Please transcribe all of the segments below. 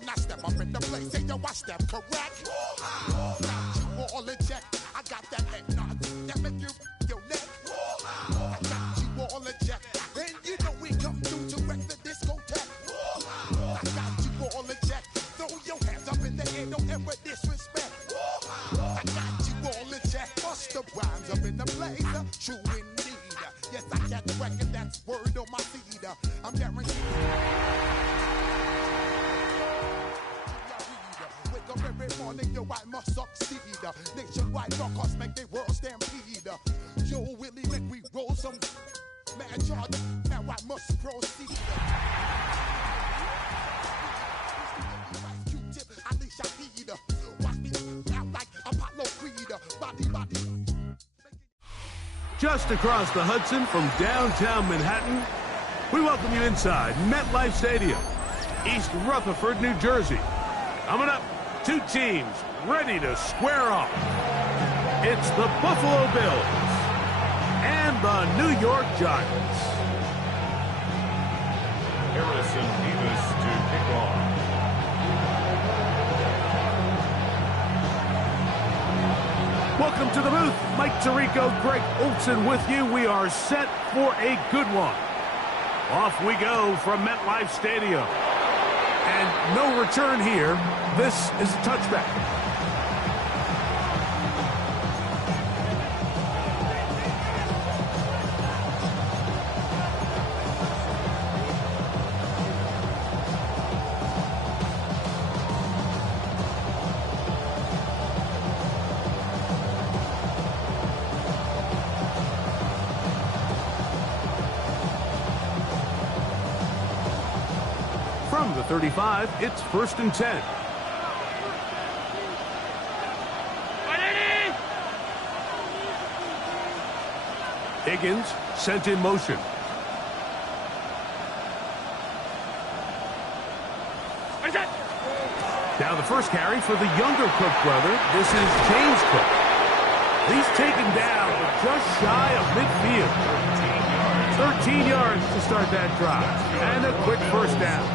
when I step up in the place. Say, yo, I step correct. Got you all in check. I got that head nod that make you your neck. I got you all in check. And you know we come through to wreck the discotheque. I got you all in check. Throw your hands up in the air, don't ever disrespect. I got you all in check. Bust the rhymes up in the place. True indeed. Yes, I got the record, that's word on my feed. I'm guaranteed. Wake up every morning, yo, I must succeed. Nationwide broadcast make the world stampede. Yo, Willie, make we roll some mad charge. Now I must proceed. Watch me out like Apollo Creed. Body. Just across the Hudson from downtown Manhattan, we welcome you inside MetLife Stadium, East Rutherford, New Jersey. Coming up, two teams ready to square off. It's the Buffalo Bills and the New York Giants. Harrison Davis to kick off. Welcome to the booth. Mike Tirico, Greg Olson with you. We are set for a good one. Off we go from MetLife Stadium. And no return here. This is a touchback. From the 35, it's 1st and 10. Higgins sent in motion. Now the first carry for the younger Cook brother. This is James Cook. He's taken down just shy of midfield. 13 yards to start that drive. And a quick first down.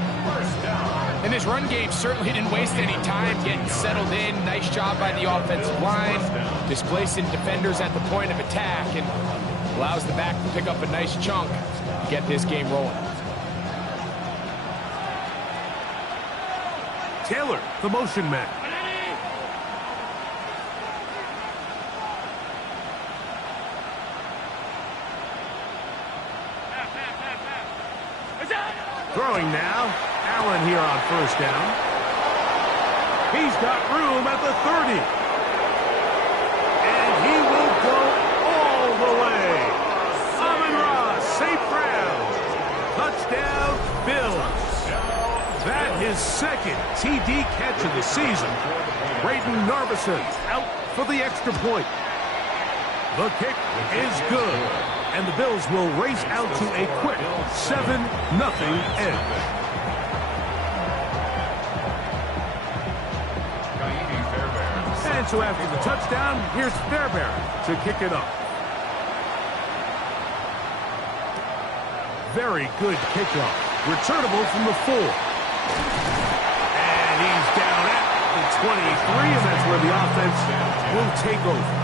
And this run game certainly didn't waste any time getting settled in. Nice job by the offensive line, displacing defenders at the point of attack, and allows the back to pick up a nice chunk to get this game rolling. Taylor, the motion man. Throwing now. Allen here on first down. He's got room at the 30. And he will go all the way. Amon-Ra, St. Brown. Touchdown, Bills. That his second TD catch of the season. Braden Narveson out for the extra point. The kick is good. And the Bills will race out to a quick 7-0 edge. And so after the touchdown, here's Fairbairn to kick it off. Very good kickoff. Returnable from the 4. And he's down at the 23, and that's where the offense will take over.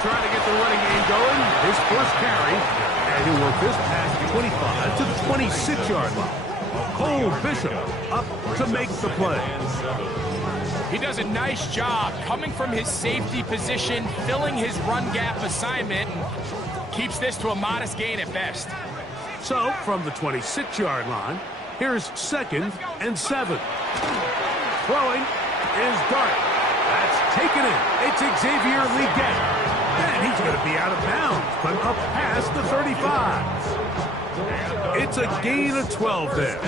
Trying to get the running game going. His first carry, and he'll work this past 25 to the 26-yard line. Cole Bishop up to make the play. He does a nice job coming from his safety position, filling his run gap assignment, and keeps this to a modest gain at best. So, from the 26-yard line, here's 2nd and 7. Throwing is Dart. That's taken in. It's Xavier Legette. And he's going to be out of bounds, but up past the 35. It's a gain of 12 there.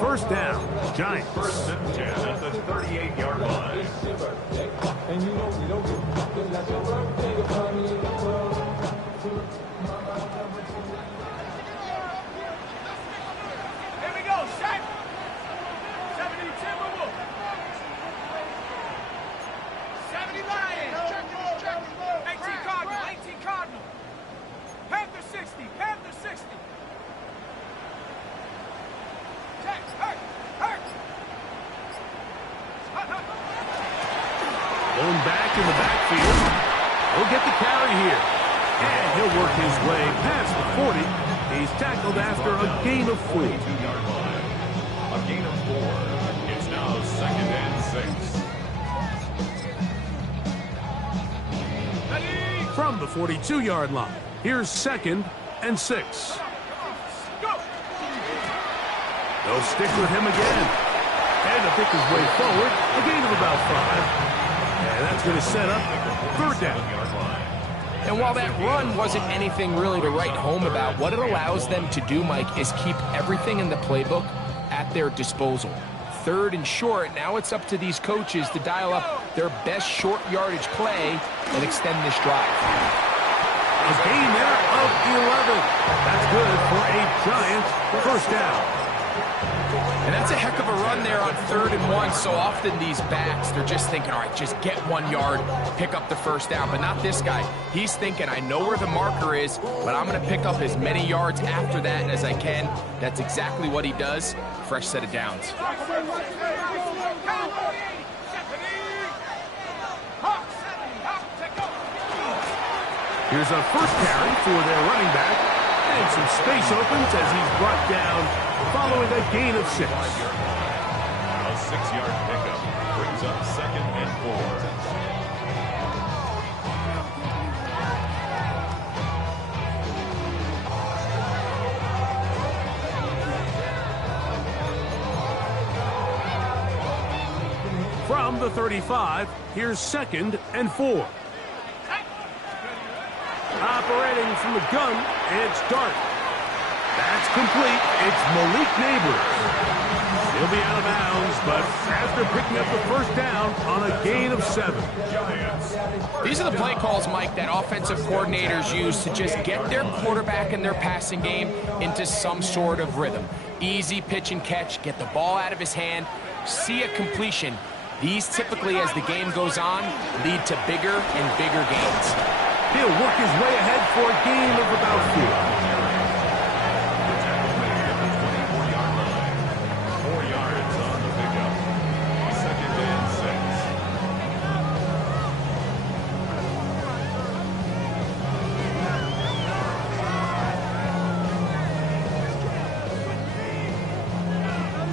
First down, Giants. First and 10 at the 38-yard line. Here we go, set. 70 Timberwolves. 70 Lions. 18 Cardinal, 18 Cardinal. Panther 60, Panther 60. Check, hurt. Going back in the backfield. He'll get the carry here. And he'll work his way past the 40. He's tackled after a gain of 4. 42-yard line. A gain of 4. It's now second and 6. From the 42-yard line, here's second and 6. They'll stick with him again. And to pick his way forward, a gain of about 5. And that's going to set up third down. And while that run wasn't anything really to write home about, what it allows them to do, Mike, is keep everything in the playbook at their disposal. Third and short, now it's up to these coaches to dial up their best short yardage play and extend this drive. A gain there of 11. That's good for a Giants first down. And that's a heck of a run there on 3rd and 1. So often these backs, they're just thinking, all right, just get 1 yard, pick up the first down. But not this guy. He's thinking, I know where the marker is, but I'm going to pick up as many yards after that as I can. That's exactly what he does. Fresh set of downs. Here's a first carry for their running back. And some space opens as he's brought down following a gain of 6. A 6-yard pickup brings up second and 4. From the 35, here's second and 4. Operating from the gun, it's Dart. That's complete. It's Malik Neighbors. He'll be out of bounds, but after picking up the first down on a gain of 7. These are the play calls, Mike, that offensive coordinators use to just get their quarterback and their passing game into some sort of rhythm. Easy pitch and catch, get the ball out of his hand, see a completion. These typically, as the game goes on, lead to bigger and bigger gains. He'll work his way ahead for a gain of about 4. 4 yards on the pickup. Second and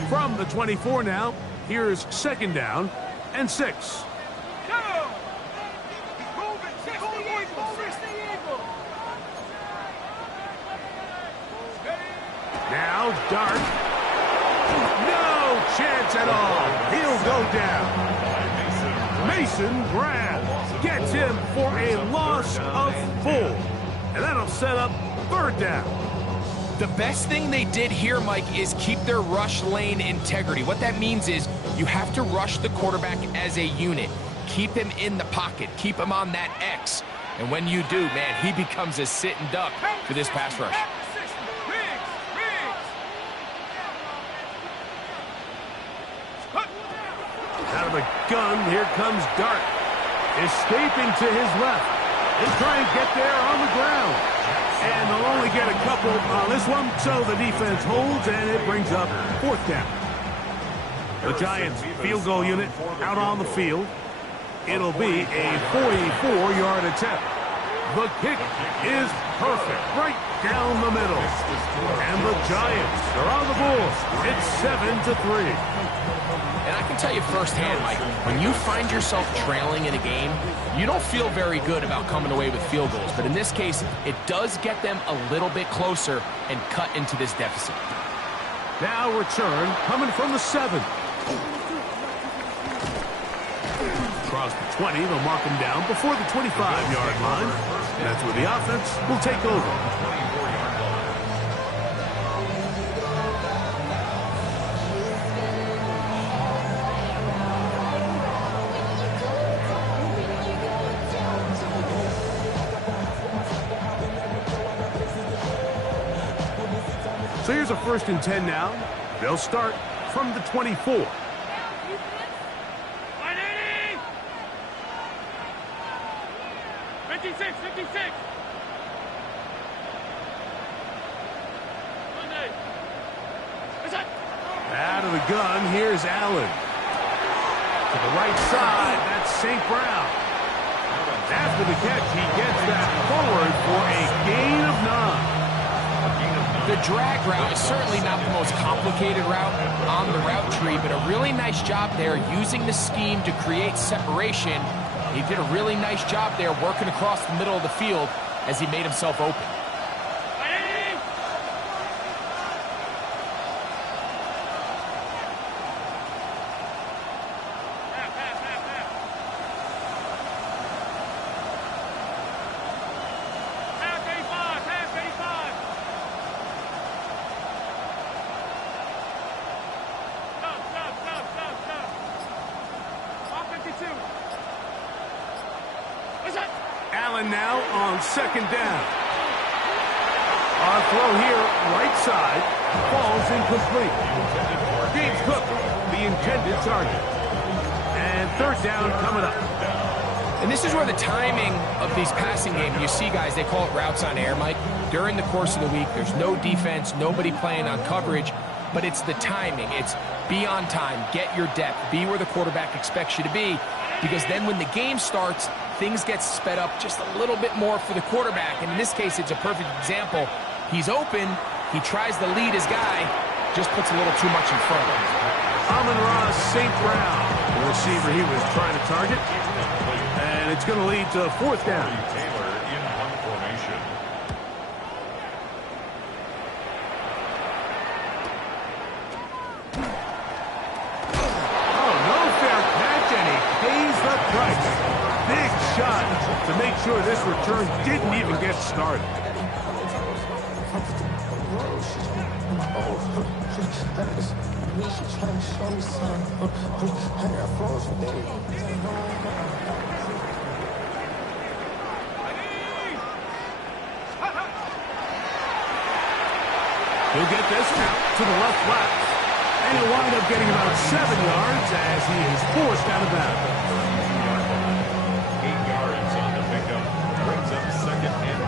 6. From the 24 now, here's second down and 6. Now Dart. No chance at all. He'll go down. Mason Graham gets him for a loss of 4. And that'll set up third down. The best thing they did here, Mike, is keep their rush lane integrity. What that means is you have to rush the quarterback as a unit. Keep him in the pocket. Keep him on that X. And when you do, man, he becomes a sitting duck for this pass rush. Out of the gun, here comes Dart. Escaping to his left. He'll try and get there on the ground. And they'll only get a couple on this one, so the defense holds, and it brings up fourth down. The Giants field goal unit out on the field. It'll be a 44-yard attempt. The kick is perfect, right down the middle. And the Giants are on the board. It's 7-3. And I can tell you firsthand, Mike, when you find yourself trailing in a game, you don't feel very good about coming away with field goals. But in this case, it does get them a little bit closer and cut into this deficit. Now return coming from the 7. Across the 20, they'll mark him down before the 25-yard line. That's where the offense will take over. So here's a 1st and 10 now. They'll start from the 24. 56, 56. Out of the gun, here's Allen. To the right side, that's St. Brown. After the catch, he gets that forward for a gain of 9. The drag route is certainly not the most complicated route on the route tree, but a really nice job there using the scheme to create separation. He did a really nice job there working across the middle of the field as he made himself open. Allen now on 2nd down. Our throw here, right side, falls incomplete. James Cook, the intended target. And 3rd down coming up. And this is where the timing of these passing games, you see guys, they call it routes on air, Mike. During the course of the week, there's no defense, nobody playing on coverage, but it's the timing. It's be on time, get your depth, be where the quarterback expects you to be, because then when the game starts, things get sped up just a little bit more for the quarterback. And in this case, it's a perfect example. He's open, he tries to lead his guy, just puts a little too much in front. Amon-Ra St. Brown, the receiver he was trying to target. And it's going to lead to 4th down. Taylor in punt formation. Oh, no fair catch, and he pays the price. Big shot to make sure this return didn't even get started. He'll get this out to the left flat. And he'll wind up getting about 7 yards as he is forced out of bounds. 8 yards on the pickup. Brings up 2nd and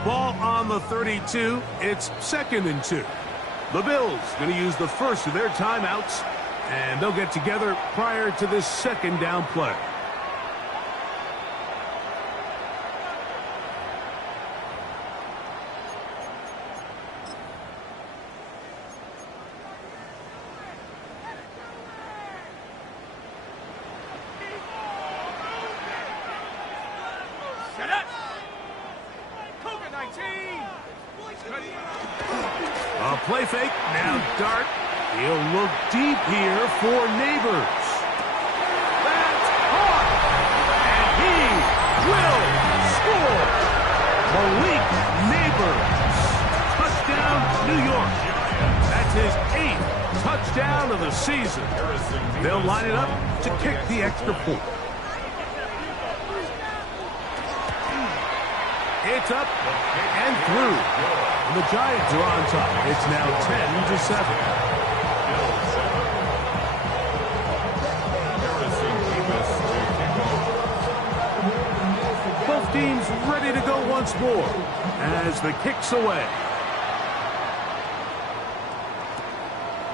2. Ball on the 32. It's 2nd and 2. The Bills going to use the first of their timeouts, and they'll get together prior to this 2nd down play. A play fake, now Dart. He'll look deep here for Neighbors. That's hard. And he will score. Malik Neighbors. Touchdown, New York. That's his 8th touchdown of the season. They'll line it up to kick the extra point. It's up and through. And the Giants are on top. It's now 10-7. Both teams ready to go once more as the kick's away.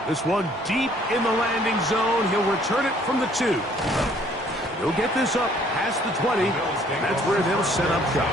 This one deep in the landing zone. He'll return it from the 2. He'll get this up past the 20. That's where they'll set up shop.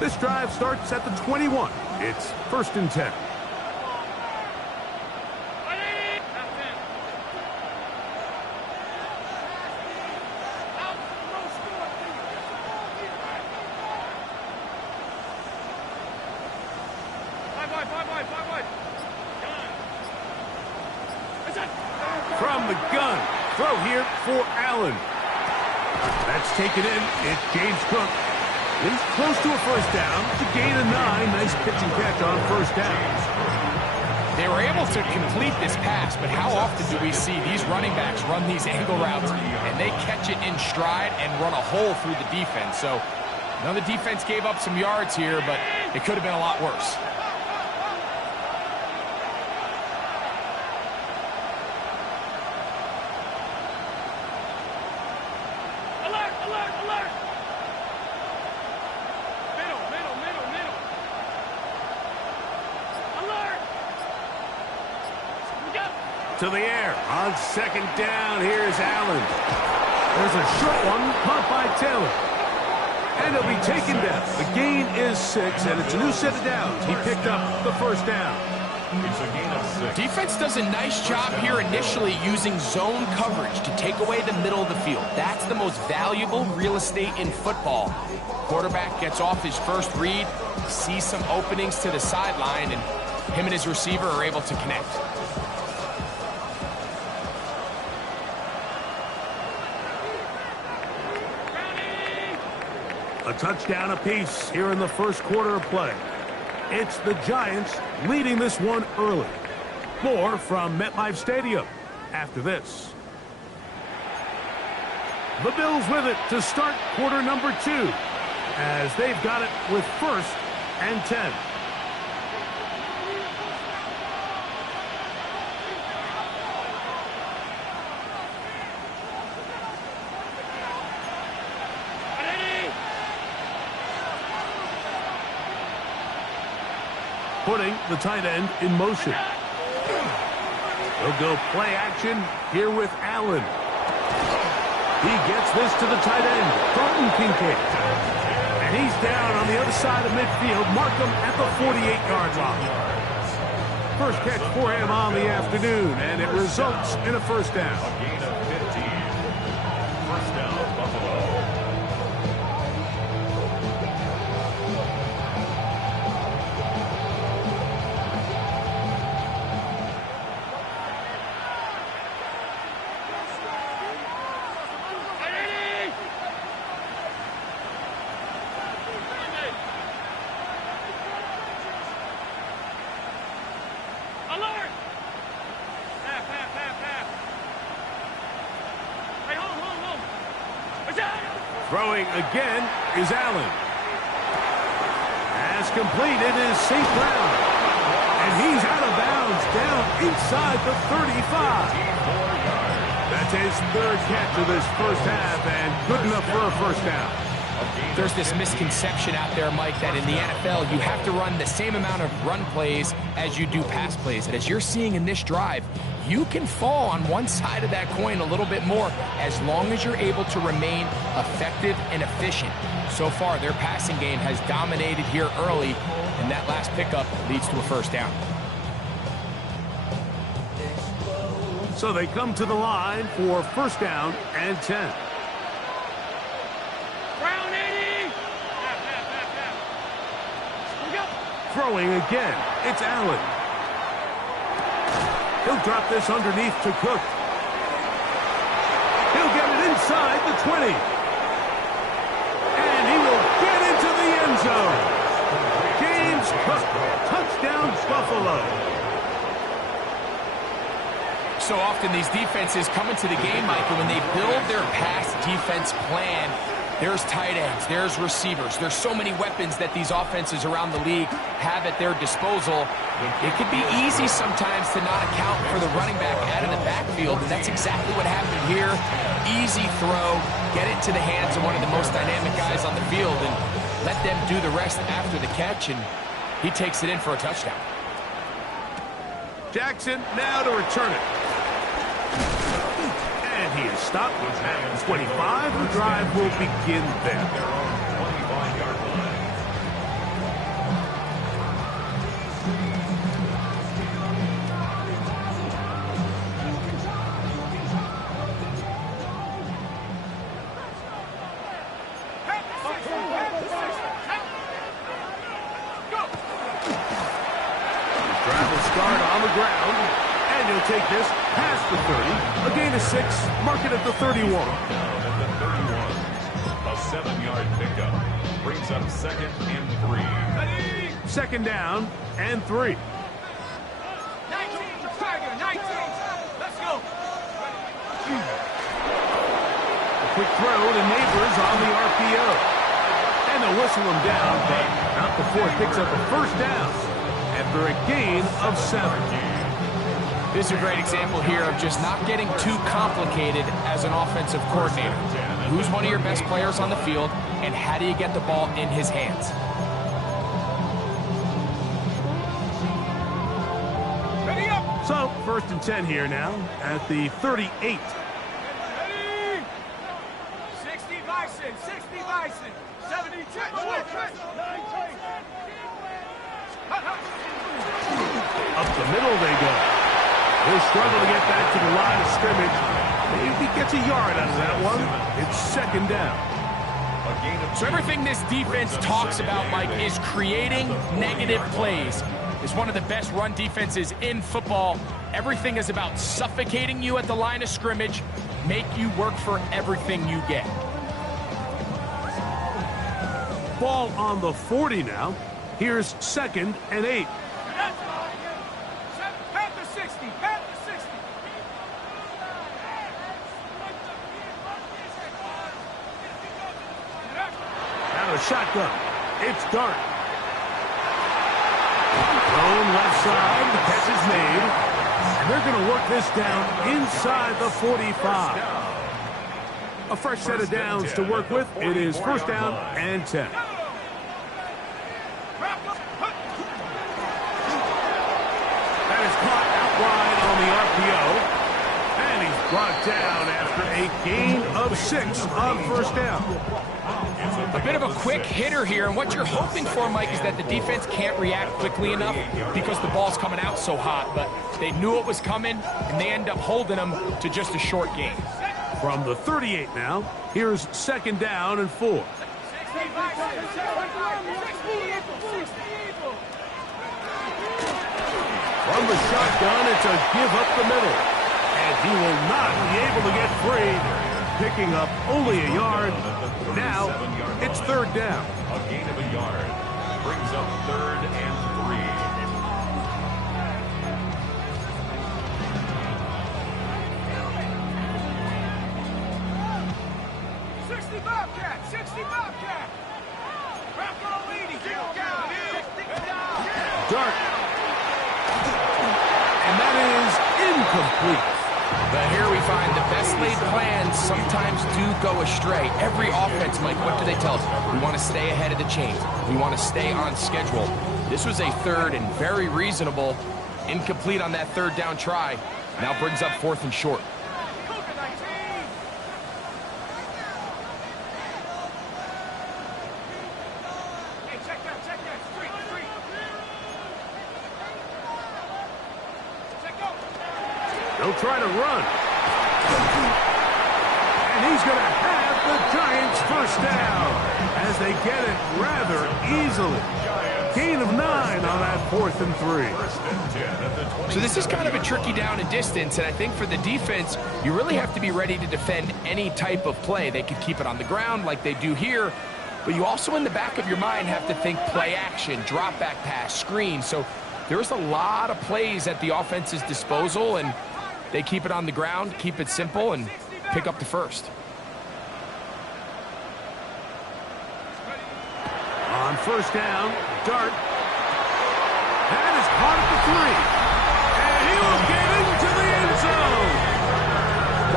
This drive starts at the 21. It's 1st and 10. From the gun, throw here for Allen. That's taken in. It's James Cook. He's close to a first down to gain a 9. Nice pitch and catch on first down. They were able to complete this pass, but how often do we see these running backs run these angle routes and they catch it in stride and run a hole through the defense? So, the defense gave up some yards here, but it could have been a lot worse. To the air on second down. Here's Allen. There's a short one caught by Taylor. And it'll be taken down. The gain is 6, and it's a new set of downs. He picked up the first down. It's a gain of 6. Defense does a nice job here initially using zone coverage to take away the middle of the field. That's the most valuable real estate in football. Quarterback gets off his first read, sees some openings to the sideline, and him and his receiver are able to connect. A touchdown apiece here in the first quarter of play. It's the Giants leading this one early. More from MetLife Stadium after this. The Bills with it to start quarter number 2 as they've got it with first and 10. Putting the tight end in motion. He'll go play action here with Allen. He gets this to the tight end, Dalton Kincaid. And he's down on the other side of midfield. Mark him at the 48-yard line. First catch for him on the afternoon, and it results in a first down. A gain of 15. First down, Buffalo. Throwing again is Allen. As completed is St. Brown. And he's out of bounds down inside the 35. That's his third catch of this first half and good enough for a first down. There's this misconception out there, Mike, that in the NFL you have to run the same amount of run plays as you do pass plays. And as you're seeing in this drive, you can fall on one side of that coin a little bit more as long as you're able to remain effective and efficient. So far, their passing game has dominated here early, and that last pickup leads to a first down. So they come to the line for first down and 10. Throwing again, it's Allen. He'll drop this underneath to Cook. He'll get it inside the 20. And he will get into the end zone. James Cook, touchdown Buffalo. So often these defenses come into the game, Mike, and when they build their pass defense plan, there's tight ends, there's receivers, there's so many weapons that these offenses around the league have at their disposal. It could be easy sometimes to not account for the running back out of the backfield, and that's exactly what happened here. Easy throw, get it to the hands of one of the most dynamic guys on the field, and let them do the rest after the catch, and he takes it in for a touchdown. Jackson now to return it. And he is stopped at 25. The drive will begin there. Their own 25-yard line. Drive will start on the ground, and he'll take this past the 30. A gain of 6. Mark it at the 31. Down at the 31. A 7-yard pickup brings up 2nd and 3. Second down and 3. 19, Tiger, 19. Let's go. A quick throw to Neighbors on the RPO. And they'll whistle him down, but not before it picks up a first down after a gain of 7. This is a great example here of just not getting too complicated as an offensive coordinator. Who's one of your best players on the field, and how do you get the ball in his hands? So, first and 10 here now at the 38. 60 Bison, 60 Bison, 72. Up the middle they go. He'll struggle to get back to the line of scrimmage. Maybe gets a yard out of that one. It's second down. So everything this defense talks about, Mike, is creating negative plays. It's one of the best run defenses in football. Everything is about suffocating you at the line of scrimmage, make you work for everything you get. Ball on the 40 now. Here's 2nd and 8. Panther 60, Panther 60. Out of shotgun. It's Dart. Thrown left side. The catch is made. And they're going to work this down inside the 45. A fresh set of downs to work with. It is first down and 10. That is caught out wide on the RPO. And he's brought down after a gain of 6 on first down. A bit of a quick hitter here, and what you're hoping for, Mike, is that the defense can't react quickly enough because the ball's coming out so hot, but they knew it was coming, and they end up holding them to just a short gain. From the 38 now, here's second down and 4. From the shotgun, it's a give up the middle. And he will not be able to get free, picking up only a yard. Now, it's third down. A gain of a yard brings up 3rd and 3. 60 Bobcat, 60 Bobcat. Dart. And that is incomplete. But here we find the best laid plans sometimes do go astray. Every offense, Mike, what do they tell us? We want to stay ahead of the chains. We want to stay on schedule. This was a third and very reasonable. Incomplete on that third down try. Now brings up 4th and short. They'll try to run. And he's going to have the Giants first down as they get it rather easily. Gain of 9 on that 4th and 3. So this is kind of a tricky down and distance, and I think for the defense, you really have to be ready to defend any type of play. They could keep it on the ground like they do here, but you also in the back of your mind have to think play action, drop back pass, screen. So there's a lot of plays at the offense's disposal, and they keep it on the ground, keep it simple, and pick up the first. On first down, Dart. That is caught at the 3. And he will get into the end zone.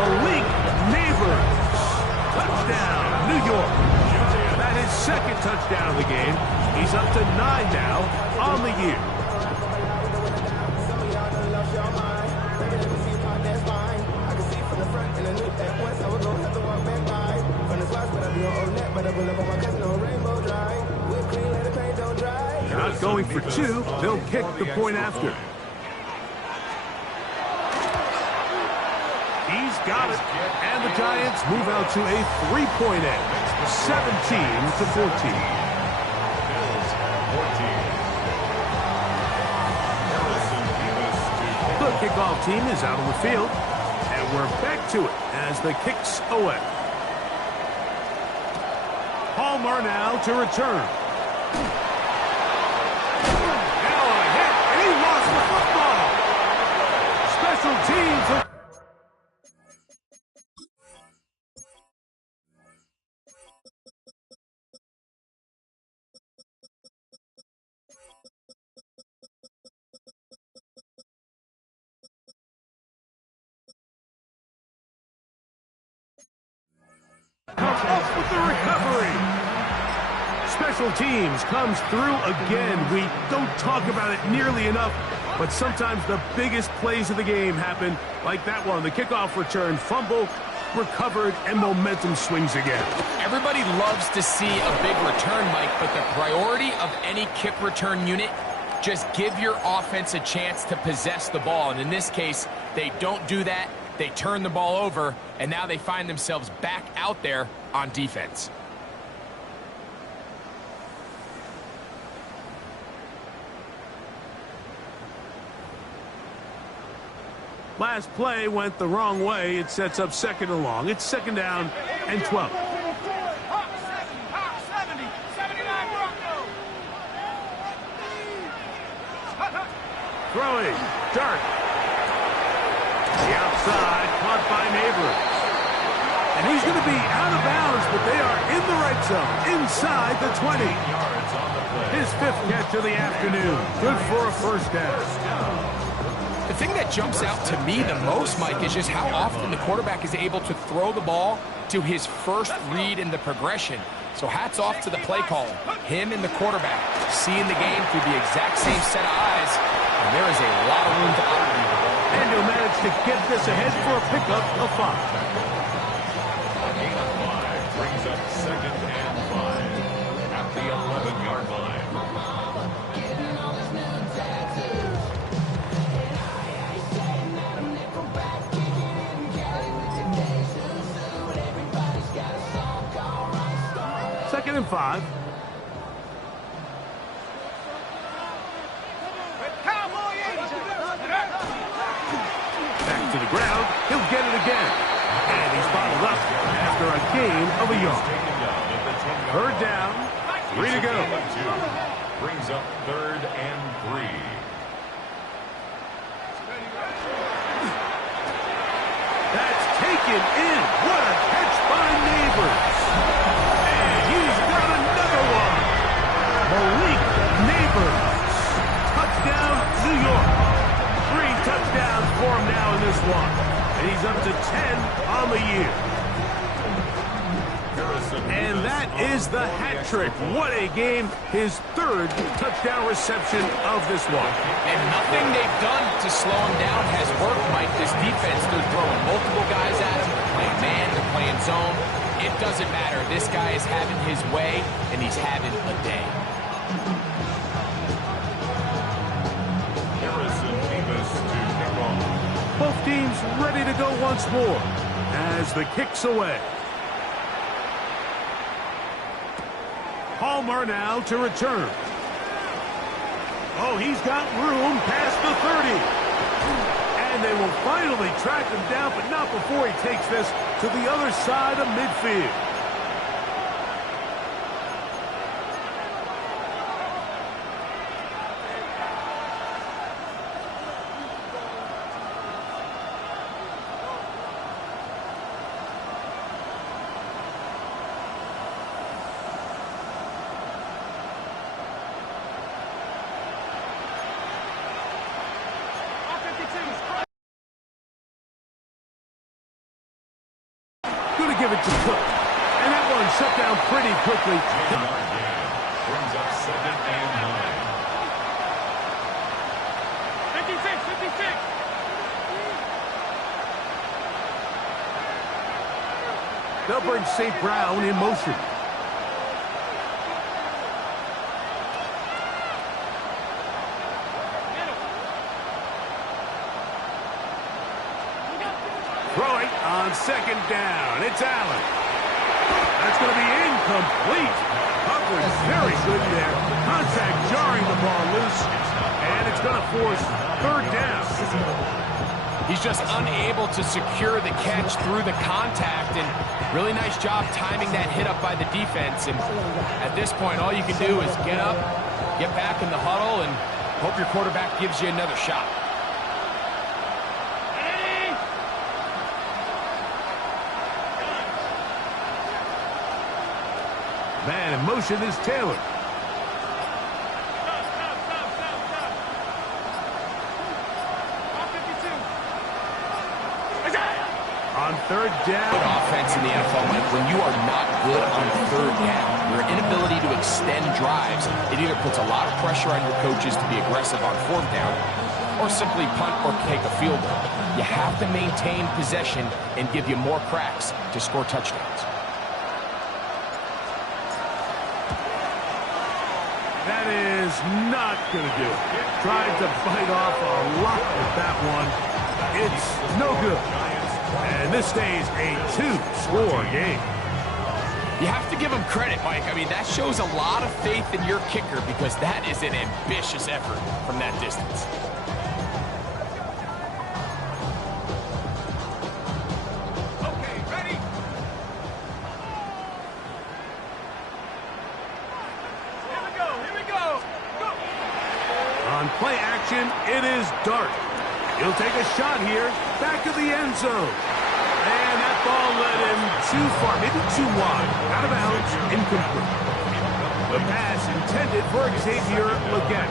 Malik Neighbors. Touchdown, New York. That is 2nd touchdown of the game. He's up to 9 now on the year. They're not going for 2. They'll kick the point after. He's got it. And the Giants move out to a 3-point edge. 17-14. The kick kickoff team is out on the field. And we're back to it as the kick's away. Palmer now to return. Now a hit, and he lost the football. Special teams. Up with the recovery. Special teams comes through again. We don't talk about it nearly enough, but sometimes the biggest plays of the game happen like that one. The kickoff return, fumble, recovered, and momentum swings again. Everybody loves to see a big return, Mike, but the priority of any kick return unit, just give your offense a chance to possess the ball. And in this case, they don't do that. They turn the ball over, and now they find themselves back out there on defense. Last play went the wrong way. It sets up second and long. It's second down and 12. Throwing, Dart. The outside, caught by Neighbors. And he's going to be out of bounds, but they are in the right zone, inside the 20. His fifth catch of the afternoon. Good for a first down. The thing that jumps out to me the most, Mike, is just how often the quarterback is able to throw the ball to his first read in the progression. So hats off to the play caller. Him and the quarterback seeing the game through the exact same set of eyes, and there is a lot of room to operate. And he'll manage to get this ahead for a pickup of 5. A gain of 5 brings up second and 5 at the 11-yard line. Second and 5. Back to the ground. He'll get it again. And he's bottled up after a gain of a yard. Third down. 3 to go. Brings up third and 3. That's taken in. What a catch by Neighbors. And he's got another one. Malik Neighbors. Touchdown, New York. 3 touchdowns for him now in this one. And he's up to 10 on the year. And that is the hat trick. What a game. His third touchdown reception of this one. And nothing they've done to slow him down has worked, Mike. This defense, they're throwing multiple guys at him. They're playing man, they're playing zone. It doesn't matter. This guy is having his way, and he's having a day. Harrison Davis to kick off. Both teams ready to go once more as the kick's away. Palmer now to return. Oh, he's got room past the 30. And they will finally track him down, but not before he takes this to the other side of midfield. Going to give it to Cook. And that one shut down pretty quickly. Brings up second and 9. 56. They'll bring St. Brown in motion. Throwing on second down. It's Allen. That's going to be incomplete. Coverage very good there. Contact jarring the ball loose. And it's going to force third down. He's just unable to secure the catch through the contact, and really nice job timing that hit up by the defense. And at this point, all you can do is get up, get back in the huddle, and hope your quarterback gives you another shot. Man in motion is Taylor. On third down. Good offense in the NFL, Mike. When you are not good on third down, your inability to extend drives, it either puts a lot of pressure on your coaches to be aggressive on fourth down or simply punt or take a field goal. You have to maintain possession and give you more cracks to score touchdowns. That is not going to do it. Tried to fight off a lot with that one. It's no good. And this stays a two-score game. You have to give him credit, Mike. I mean, that shows a lot of faith in your kicker because that is an ambitious effort from that distance. Okay, ready? Here we go. Go! On play action, it is Dart. He'll take a shot here, back of the end zone. And that ball led him too far, maybe too wide. Out of bounds, incomplete. The pass intended for Xavier Legette.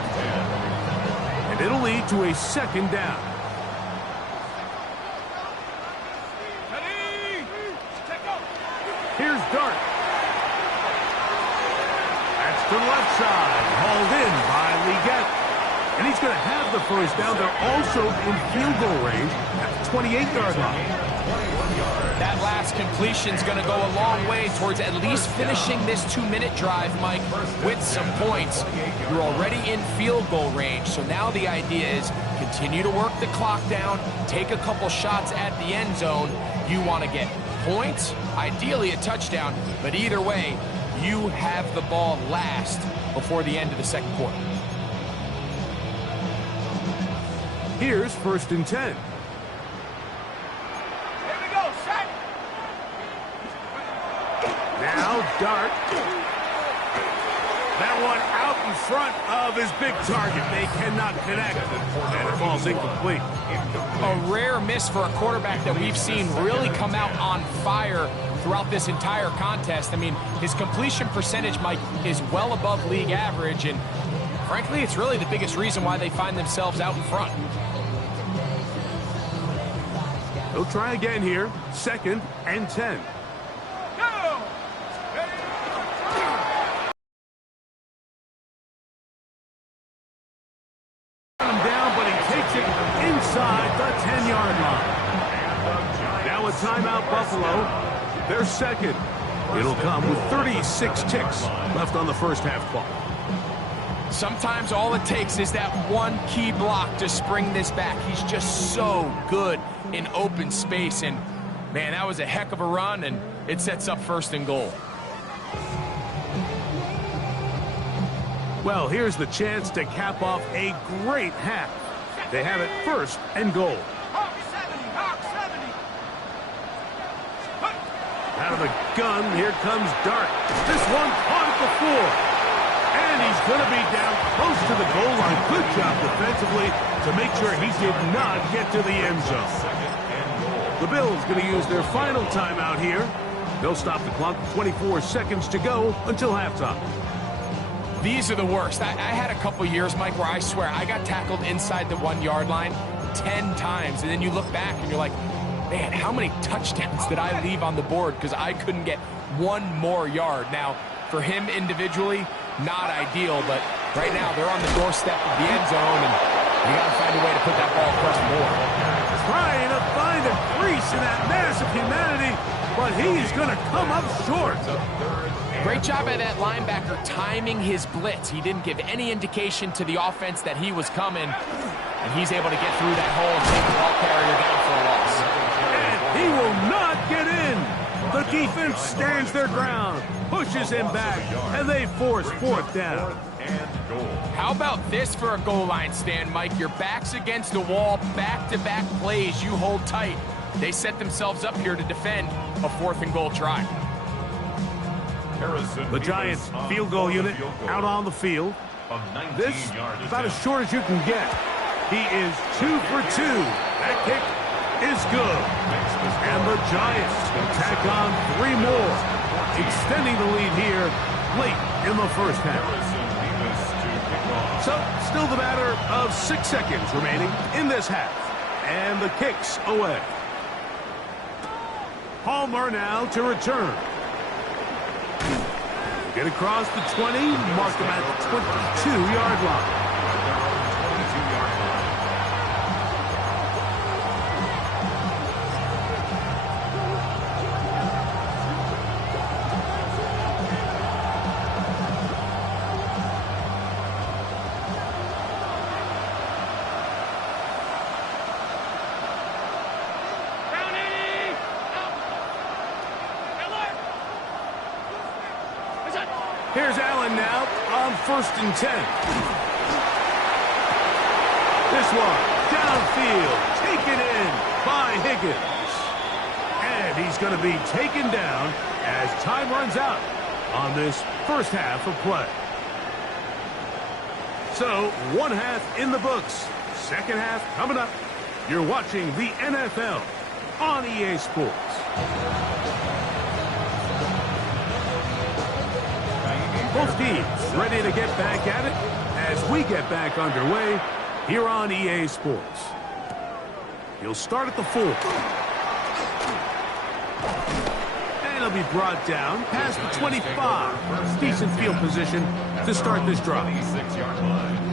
And it'll lead to a second down. Here's Dart. That's to the left side, hauled in by Legette. And he's going to have the first down. They're also in field goal range at the 28-yard line. That last completion's going to go a long way towards at least finishing this 2-minute drive, Mike, with some points. You're already in field goal range, so now the idea is continue to work the clock down, take a couple shots at the end zone. You want to get points, ideally a touchdown, but either way, you have the ball last before the end of the second quarter. Here's 1st and 10. Here we go, set! Now Dart. That one out in front of his big target. They cannot connect, and it falls incomplete. A rare miss for a quarterback that we've seen really come out on fire throughout this entire contest. I mean, his completion percentage, Mike, is well above league average, and frankly, it's really the biggest reason why they find themselves out in front. He'll try again here. 2nd and 10. Go! Him down, but he takes it inside the 10-yard line. Now a timeout, Buffalo. They're second. It'll come with 36 ticks left on the first half clock. Sometimes all it takes is that one key block to spring this back. He's just so good in open space, and man, that was a heck of a run, and it sets up 1st and goal. Well, here's the chance to cap off a great half. They have it 1st and goal. Out of the gun, here comes Dart. This one caught at the floor. And he's going to be down close to the goal line. Good job defensively to make sure he did not get to the end zone. The Bills going to use their final timeout here. They'll stop the clock with 24 seconds to go until halftime. These are the worst. I had a couple years, Mike, where I swear I got tackled inside the 1-yard line 10 times. And then you look back and you're like, man, how many touchdowns did I leave on the board because I couldn't get one more yard? Now, for him individually, not ideal, but right now they're on the doorstep of the end zone, and you got to find a way to put that ball across the board. Trying to find a crease in that mass of humanity, but he's going to come up short. Great job by that linebacker timing his blitz. He didn't give any indication to the offense that he was coming, and he's able to get through that hole and take the ball carrier down for a loss. And he will not get in. The defense stands their ground, pushes him back, and they force 4th down. goal. How about this for a goal line stand, Mike? Your back's against the wall, back-to-back plays, you hold tight. They set themselves up here to defend a 4th and goal try. The Giants field goal unit out on the field. This is about as short as you can get. He is 2 for 2. That kick is good. And the Giants tack on 3 more, extending the lead here late in the first half. So, still the matter of 6 seconds remaining in this half. And the kick's away. Palmer now to return. Get across the 20, mark him at the 22-yard line. Here's Allen now on 1st and 10. This one downfield, taken in by Higgins. And he's going to be taken down as time runs out on this first half of play. So, 1 half in the books. Second half coming up. You're watching the NFL on EA Sports. Both teams ready to get back at it as we get back underway here on EA Sports. He'll start at the 4. And he'll be brought down past the 25. Decent field position to start this drive. 26-yard line.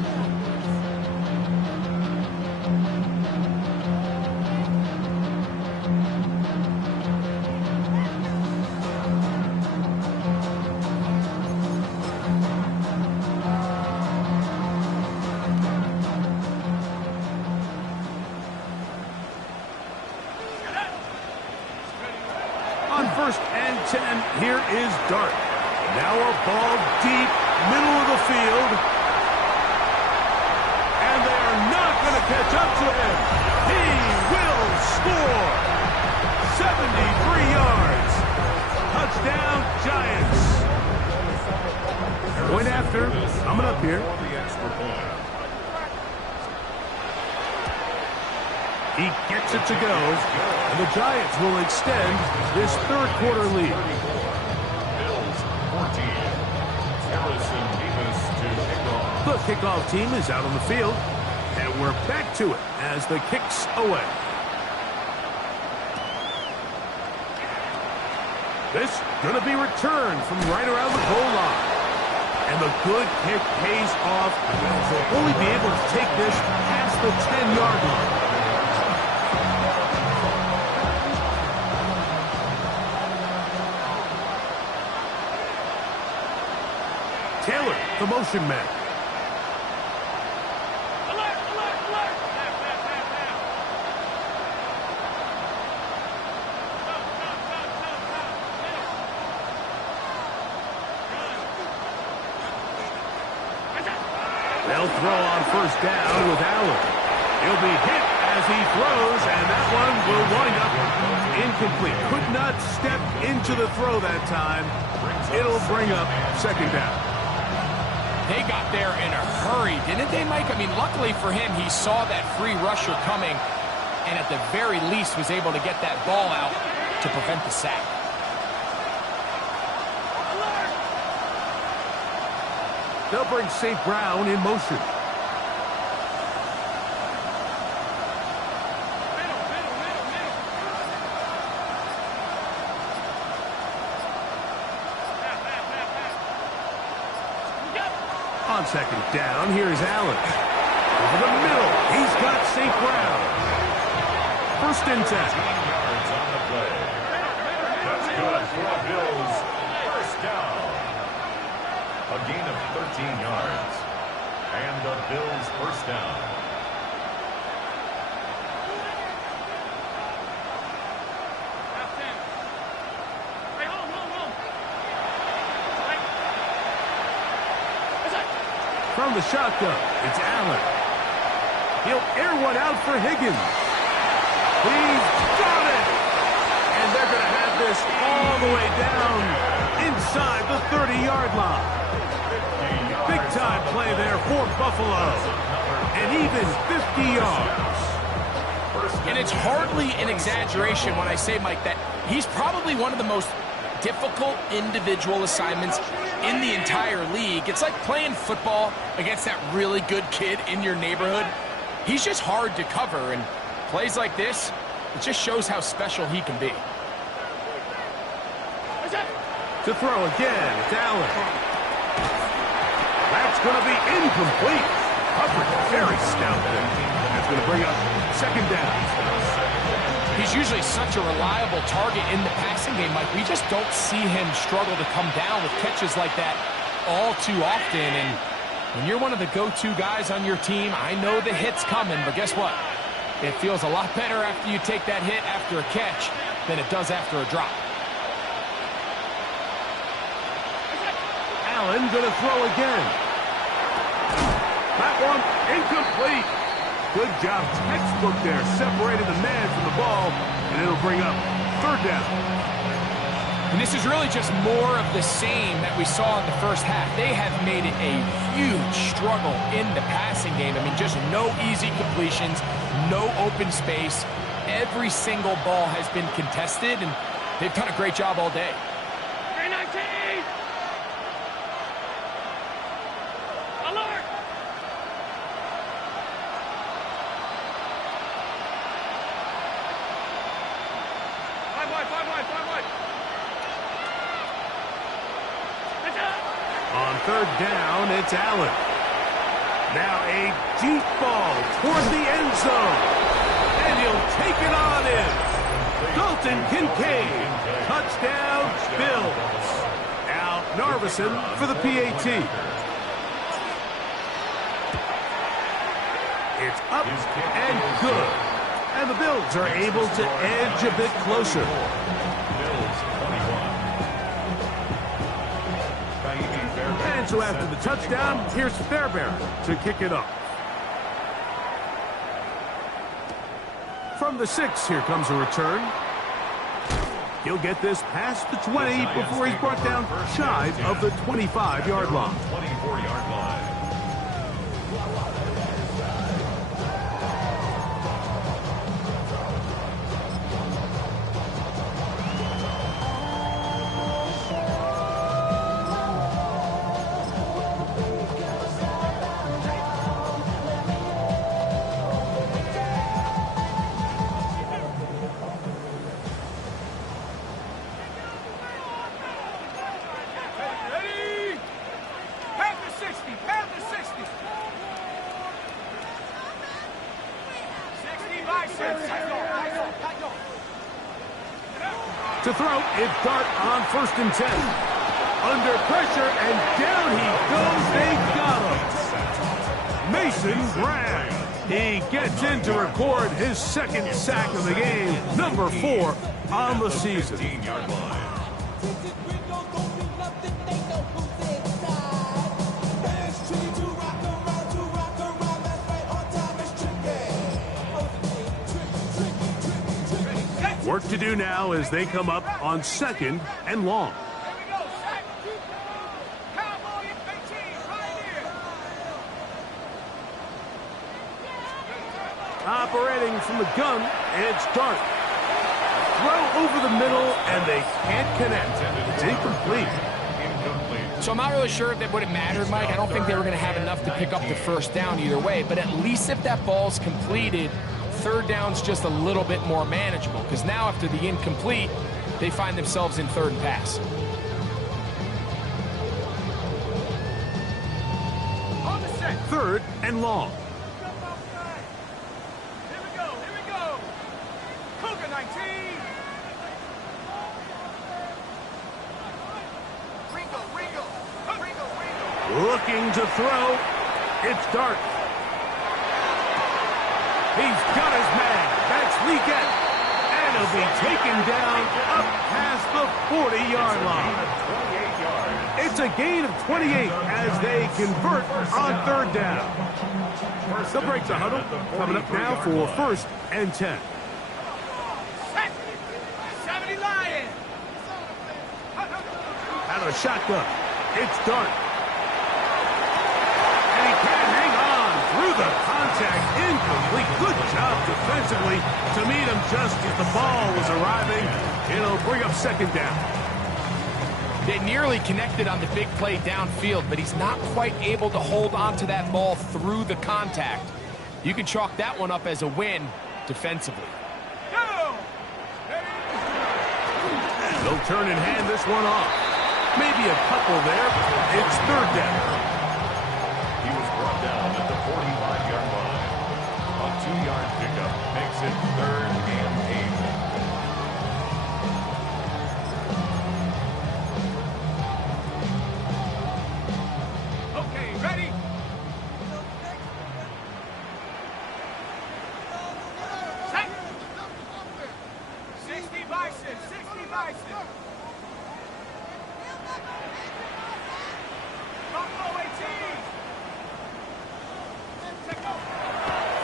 On 1st and 10, here is Dart. Now a ball deep, middle of the field. And they are not going to catch up to him. He will score. 73 yards. Touchdown, Giants. Point after, coming up here. He gets it to go, and the Giants will extend this 3rd quarter lead. Bills 14. Harrison Davis to kickoff. The kickoff team is out on the field, and we're back to it as the kick's away. This going to be returned from right around the goal line. And the good kick pays off. They'll only be able to take this past the 10-yard line. Taylor, the motion man. Alert, alert, alert! They'll throw on 1st down with Allen. He'll be hit as he throws, and that one will wind up incomplete. Could not step into the throw that time. It'll bring up 2nd down. They got there in a hurry, didn't they, Mike? I mean, luckily for him, he saw that free rusher coming and at the very least was able to get that ball out to prevent the sack. They'll bring St. Brown in motion. On 2nd down, here's Allen. Over the middle, he's got St. Brown. 1st and 10. 10 yards on the play. That's good for the Bills. 1st down. A gain of 13 yards. And the Bills 1st down. From the shotgun, it's Allen. He'll air one out for Higgins. He's got it! And they're going to have this all the way down inside the 30-yard line. Big-time play there for Buffalo. And even 50 yards. And it's hardly an exaggeration when I say, Mike, that he's probably one of the most difficult individual assignments in the entire league. It's like playing football against that really good kid in your neighborhood. He's just hard to cover, and plays like this, it just shows how special he can be. To throw again, it's Allen. That's going to be incomplete. Coverage very stout there. That's going to bring up second down. He's usually such a reliable target in the passing game, Mike. We just don't see him struggle to come down with catches like that all too often. And when you're one of the go-to guys on your team, I know the hit's coming, but guess what? It feels a lot better after you take that hit after a catch than it does after a drop. Allen going to throw again. That one incomplete. Good job, textbook there, separating the man from the ball, and it'll bring up third down. And this is really just more of the same that we saw in the first half. They have made it a huge struggle in the passing game. I mean, just no easy completions, no open space. Every single ball has been contested, and they've done a great job all day. 319! Alert! Five wide. On third down, it's Allen. Now a deep ball toward the end zone. And he'll take it on in. Dalton Kincaid. Touchdown, Bills. Al Narveson for the PAT. It's up and good. And the Bills are able to edge a bit closer. And so after the touchdown, here's Fairbairn to kick it off. From the 6, here comes a return. He'll get this past the 20 before he's brought down shy of the 25-yard line. 24-yard line. To throw, it's Dart on 1st and 10. Under pressure, and down he goes. They got him. Mason Brown. He gets in to record his second sack of the game, number 4 on the season. 15-yard line. Work to do now as they come up on 2nd and long. Operating from the gun, it's Dart. Throw over the middle, and they can't connect. It's incomplete. So I'm not really sure if that would have mattered, Mike. I don't think they were going to have enough to pick up the first down either way. But at least if that ball's completed, third down's just a little bit more manageable. Because now after the incomplete, they find themselves in 3rd and pass. On the set. 3rd and long. Here we go. Cougar 19. Ringo. Looking to throw. It's Dart. He's got his man. That's Leggett. And he'll be taken down up past the 40-yard line. 28 yards. It's a gain of 28 as they convert on 3rd down. They'll break the huddle. Coming up now for 1st and 10. 70 Lions. Out of the shotgun. It's Dart. And he can't hang on through the contact. Incomplete. Good job defensively to meet him just as the ball was arriving. It'll bring up 2nd down. They nearly connected on the big play downfield, but he's not quite able to hold on to that ball through the contact. You can chalk that one up as a win defensively. Go! They'll turn and hand this one off. Maybe a couple there. It's 3rd down. He was brought down at the 45-yard line. A 2-yard pickup makes it 3rd and 8. Okay, ready? Set. 60 bison, 60 bison. Combo 18.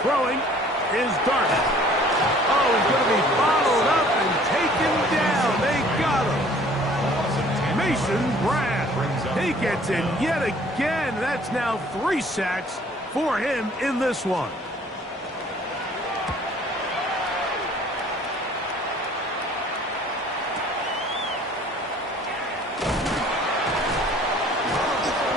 Throwing is Dart. Oh, he's going to be followed up and taken down. They got him. Mason Brown. He gets in yet again. That's now 3 sacks for him in this one.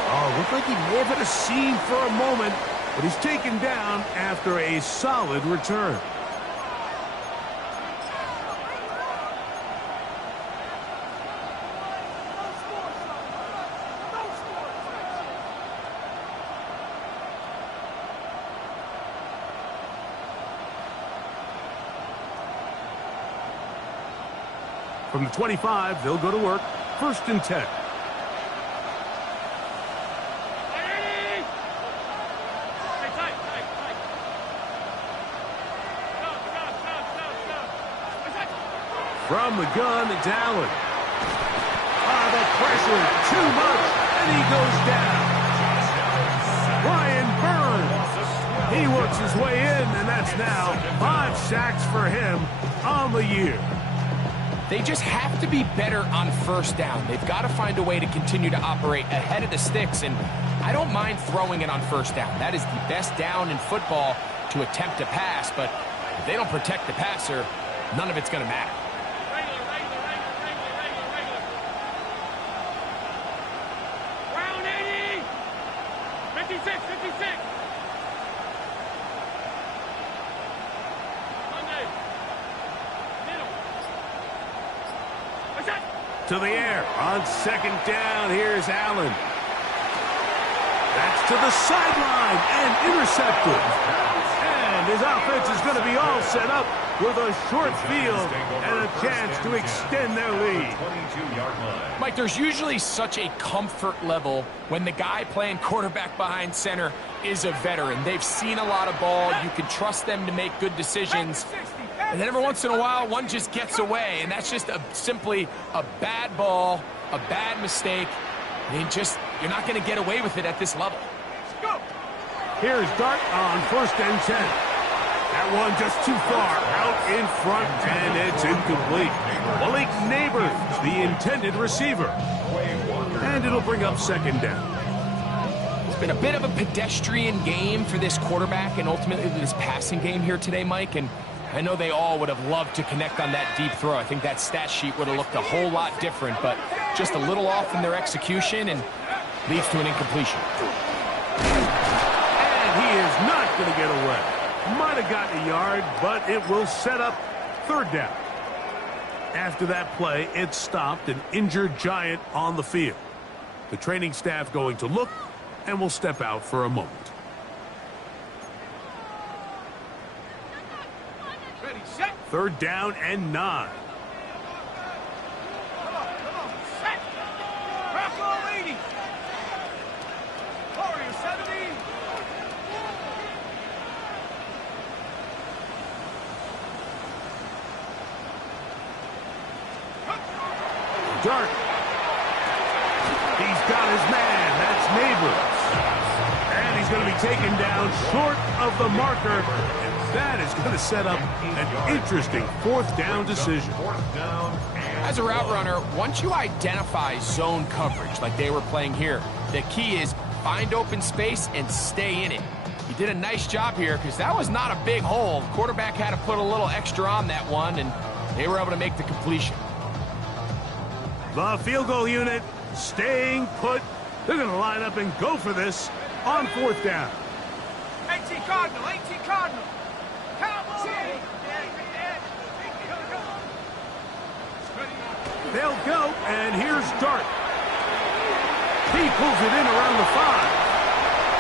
Oh, looked like he may have hit a seam for a moment, but he's taken down after a solid return. From the 25, they'll go to work. 1st and 10. From the gun, it's Allen. The pressure, too much, and he goes down. Brian Burns. He works his way in, and that's now 5 sacks for him on the year. They just have to be better on 1st down. They've got to find a way to continue to operate ahead of the sticks, and I don't mind throwing it on 1st down. That is the best down in football to attempt to pass, but if they don't protect the passer, none of it's going to matter. Round 80. 56, 56. Monday. Middle. To the air on 2nd down. Here's Allen. That's to the sideline and intercepted. And his offense is going to be all set up with a short field and a chance to extend their lead. 22-yard line. Mike, there's usually such a comfort level when the guy playing quarterback behind center is a veteran. They've seen a lot of ball. You can trust them to make good decisions. And then every once in a while, one just gets away, and that's just simply a bad ball, a bad mistake. You're not going to get away with it at this level. Go. Here's Dart on 1st and 10. That one just too far out in front, and it's incomplete. Malik Neighbors, the intended receiver. And it'll bring up 2nd down. It's been a bit of a pedestrian game for this quarterback and ultimately this passing game here today, Mike, and I know they all would have loved to connect on that deep throw. I think that stat sheet would have looked a whole lot different, but just a little off in their execution and leads to an incompletion. And he is not going to get away. Might have gotten a yard, but it will set up 3rd down. After that play, it stopped an injured Giant on the field. The training staff going to look and will step out for a moment. Ready, set. 3rd down and 9. Come on, set. Bravo 80. Warrior 70. Dart. He's got his man. That's Neighbors. And he's going to be taken down short of the marker. That is going to set up an interesting fourth down decision. As a route runner, once you identify zone coverage like they were playing here, the key is find open space and stay in it. He did a nice job here because that was not a big hole. The quarterback had to put a little extra on that one, and they were able to make the completion. The field goal unit staying put. They're going to line up and go for this on fourth down. 18 Cardinal, 18 Cardinal. They'll go, and here's Dart. He pulls it in around the 5.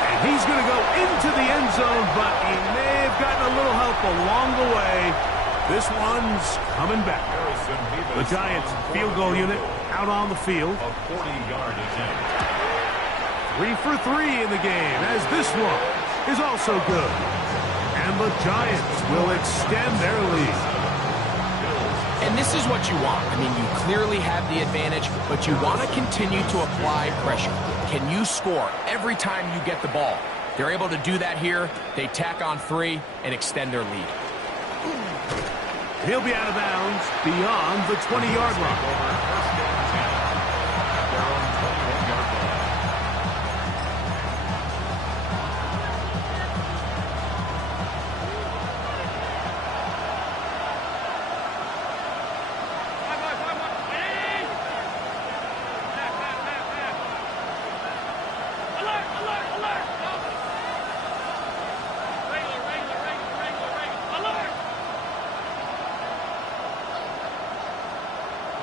And he's going to go into the end zone, but he may have gotten a little help along the way. This one's coming back. The Giants field goal unit out on the field. A 40-yard attempt. 3 for 3 in the game, as this one is also good. And the Giants will extend their lead. And this is what you want. I mean, you clearly have the advantage, but you want to continue to apply pressure. Can you score every time you get the ball? They're able to do that here. They tack on 3 and extend their lead. He'll be out of bounds beyond the 20-yard line.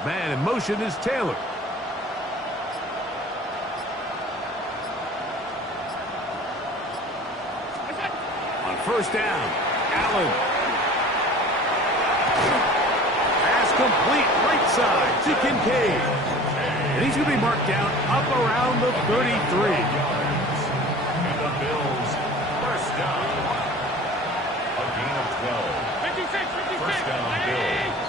Man in motion is Taylor. On first down, Allen. Pass complete right side to Kincaid. And he's going to be marked down up around the 33. And the Bills, first down. A gain of 12. 56. First down, Bills.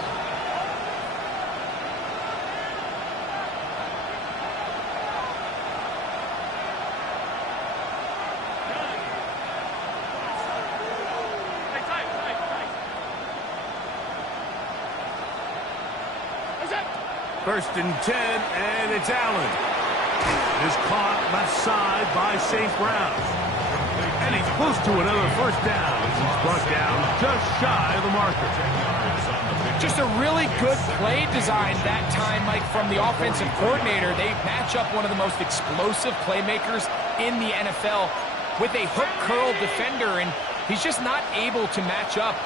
First and 10, and it's Allen. Is caught left side by St. Brown. And he's close to another first down. He's brought down just shy of the marker. Just a really good play design that time, Mike, from the offensive coordinator. They match up one of the most explosive playmakers in the NFL with a hook curl defender, and he's just not able to match up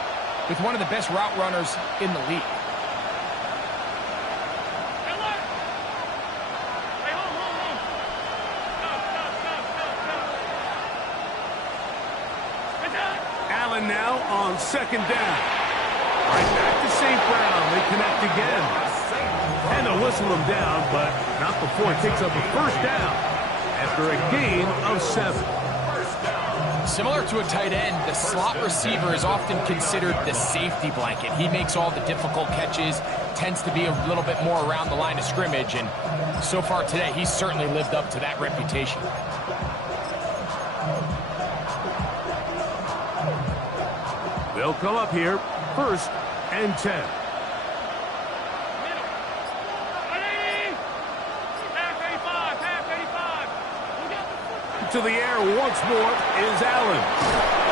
with one of the best route runners in the league. Allen now on second down. Right back to St. Brown. They connect again. And they'll whistle him down, but not before it takes up a first down after a gain of 7. Similar to a tight end, the slot receiver is often considered the safety blanket. He makes all the difficult catches, tends to be a little bit more around the line of scrimmage, and so far today, he's certainly lived up to that reputation. They'll come up here, first and 10. To the air once more is Allen.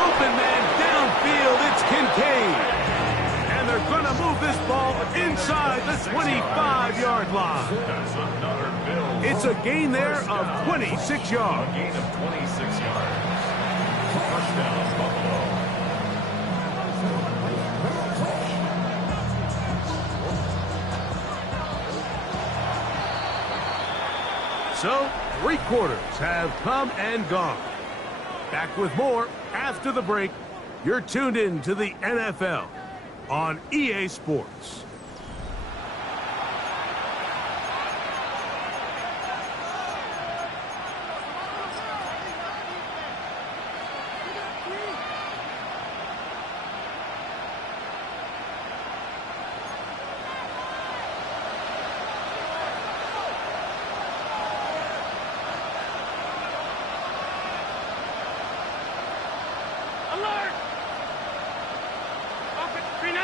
Open man downfield, it's Kincaid. And they're going to move this ball inside the 25-yard line. It's a gain there of 26 yards. A gain of 26 yards. First down, Buffalo. So, 3 quarters have come and gone. Back with more after the break. You're tuned in to the NFL on EA Sports.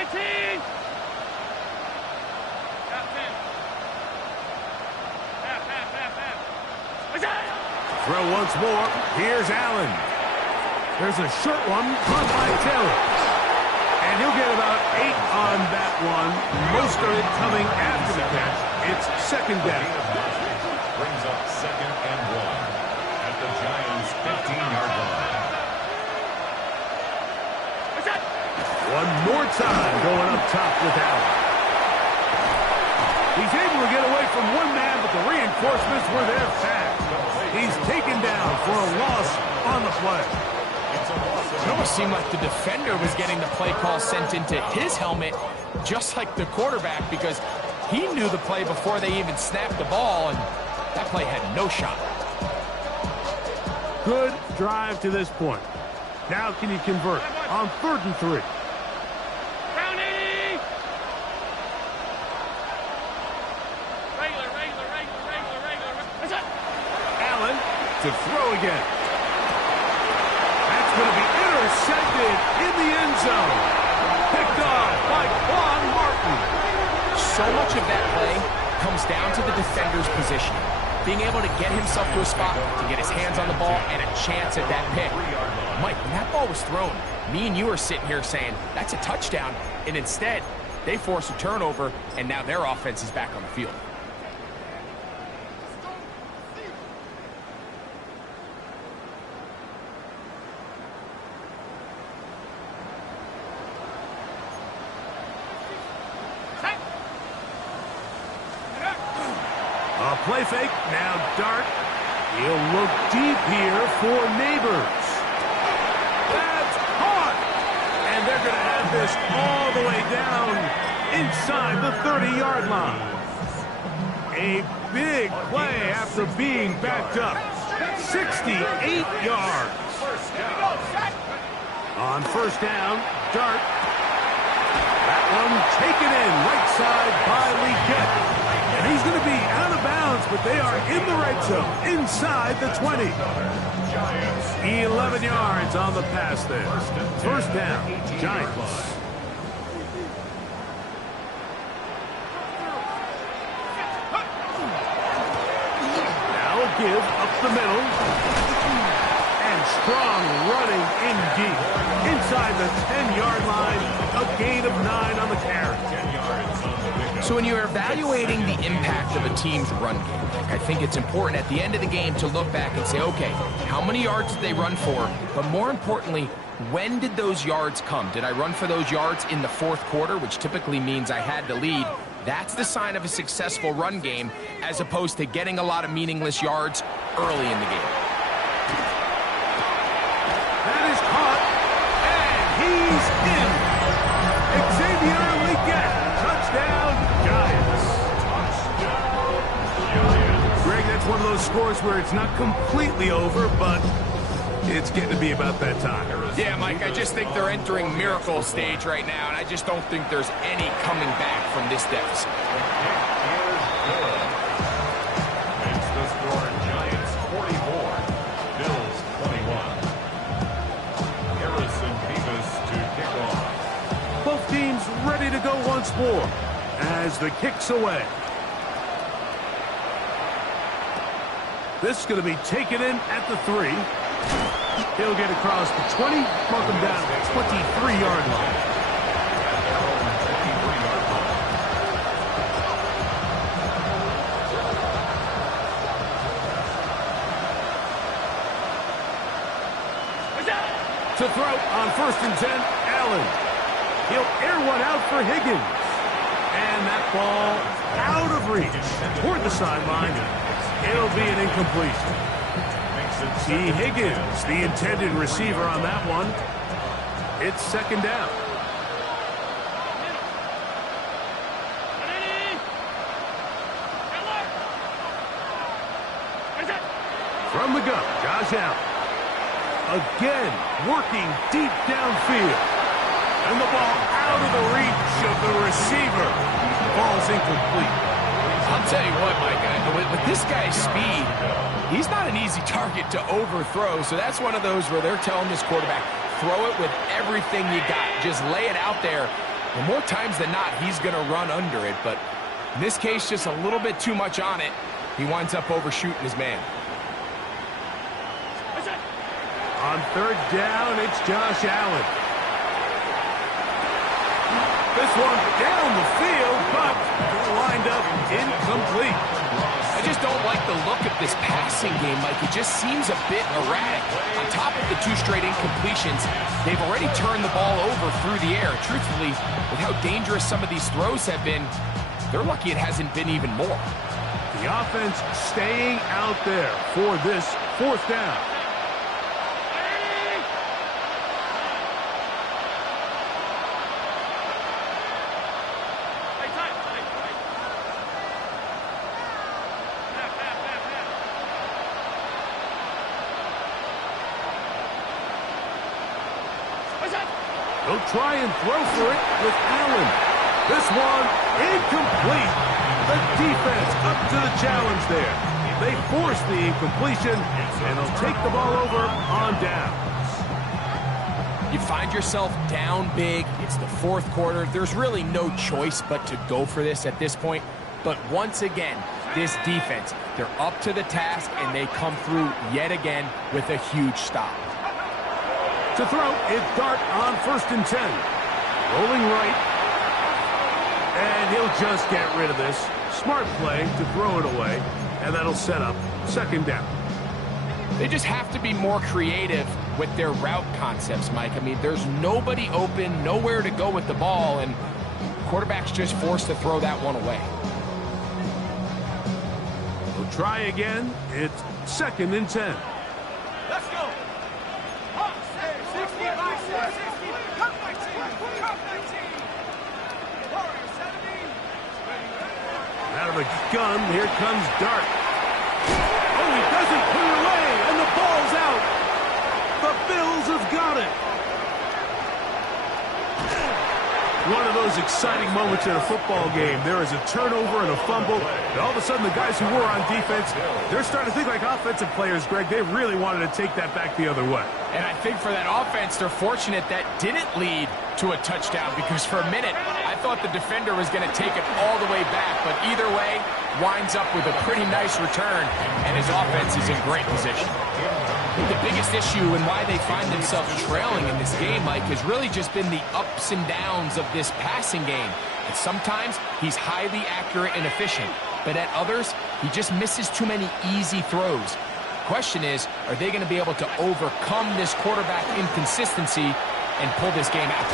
19! Throw once more. Here's Allen. There's a short one caught by Taylor. And he'll get about 8 on that one. Most of it coming after the catch. It's second down. Brings up 2nd and 1 at the Giants' 15-yard line. One more time going up top with Allen. He's able to get away from one man, but the reinforcements were there fast. He's taken down for a loss on the play. It almost seemed like the defender was getting the play call sent into his helmet, just like the quarterback, because he knew the play before they even snapped the ball, and that play had no shot. Good drive to this point. Now can you convert on 3rd and 3? Allen to throw again. That's going to be intercepted in the end zone. Picked off by Quan Martin. So much of that play comes down to the defender's positioning. Being able to get himself to a spot, to get his hands on the ball, and a chance at that pick. Mike, when that ball was thrown, me and you are sitting here saying, that's a touchdown. And instead, they force a turnover, and now their offense is back on the field. A play fake, now Dart. He'll look deep here for Neighbors. That's caught! And they're going to have this all the way down inside the 30-yard line. A big play after being backed up. 68 yards. On 1st down, Dart. That one taken in right side by Legette. And he's going to be out of bounds, but they are in the red zone, inside the 20. 11 yards on the pass there. 1st down, Giants. Now a give up the middle. And strong running in deep. Inside the 10-yard line, a gain of 9 on the carry. So when you're evaluating the impact of a team's run game, I think it's important at the end of the game to look back and say, okay, how many yards did they run for? But more importantly, when did those yards come? Did I run for those yards in the 4th quarter, which typically means I had to lead? That's the sign of a successful run game, as opposed to getting a lot of meaningless yards early in the game. That is caught, and he's in. Xavier Legette, touchdown, Giants. Greg, that's one of those scores where it's not completely over, but it's getting to be about that time. Yeah, Mike, I just think they're entering miracle stage right now, and I just don't think there's any coming back from this deficit. It's the score, Giants 44, Bills 21. Harrison Beavis to kick off. Both teams ready to go once more as the kick's away. This is going to be taken in at the 3. He'll get across the 20, mark him down at the 23-yard line. To throw on 1st and 10, Allen. He'll air one out for Higgins. And that ball out of reach toward the sideline. It'll be an incompletion. T. Higgins, the intended receiver on that one. It's 2nd down. From the gun, Josh Allen. Again, working deep downfield. And the ball out of the reach of the receiver. Ball's incomplete. I'll tell you what, Mike, with this guy's speed, he's not an easy target to overthrow, so that's one of those where they're telling this quarterback, throw it with everything you got. Just lay it out there. And more times than not, he's going to run under it, but in this case, just a little bit too much on it. He winds up overshooting his man. On third down, it's Josh Allen. This one down the field, but lined up incomplete. I just don't like the look of this passing game, Mike. It just seems a bit erratic. On top of the 2 straight incompletions, they've already turned the ball over through the air. Truthfully, with how dangerous some of these throws have been, they're lucky it hasn't been even more. The offense staying out there for this 4th down. They'll try and throw for it with Allen. This one incomplete. The defense up to the challenge there. They force the incompletion, and they'll take the ball over on downs. You find yourself down big. It's the 4th quarter. There's really no choice but to go for this at this point. But once again, this defense, they're up to the task, and they come through yet again with a huge stop. To throw, it's Dart on 1st and 10. Rolling right. And he'll just get rid of this. Smart play to throw it away. And that'll set up 2nd down. They just have to be more creative with their route concepts, Mike. I mean, there's nobody open, nowhere to go with the ball, and quarterback's just forced to throw that one away. We'll try again. It's 2nd and 10. Let's go. 60 by 60. Come 19. Come 19. Warrior 70. Out of the gun, here comes Dart. Oh, he doesn't put it away, and the ball's out. The Bills have got it. One of those exciting moments in a football game. There is a turnover and a fumble, and all of a sudden the guys who were on defense, they're starting to think like offensive players, Greg. They really wanted to take that back the other way. And I think for that offense, they're fortunate that didn't lead to a touchdown, because for a minute, I thought the defender was going to take it all the way back, but either way, winds up with a pretty nice return, and his offense is in great position. The biggest issue and why they find themselves trailing in this game, Mike, has really just been the ups and downs of this passing game. And sometimes he's highly accurate and efficient, but at others, he just misses too many easy throws. Question is, are they going to be able to overcome this quarterback inconsistency and pull this game out?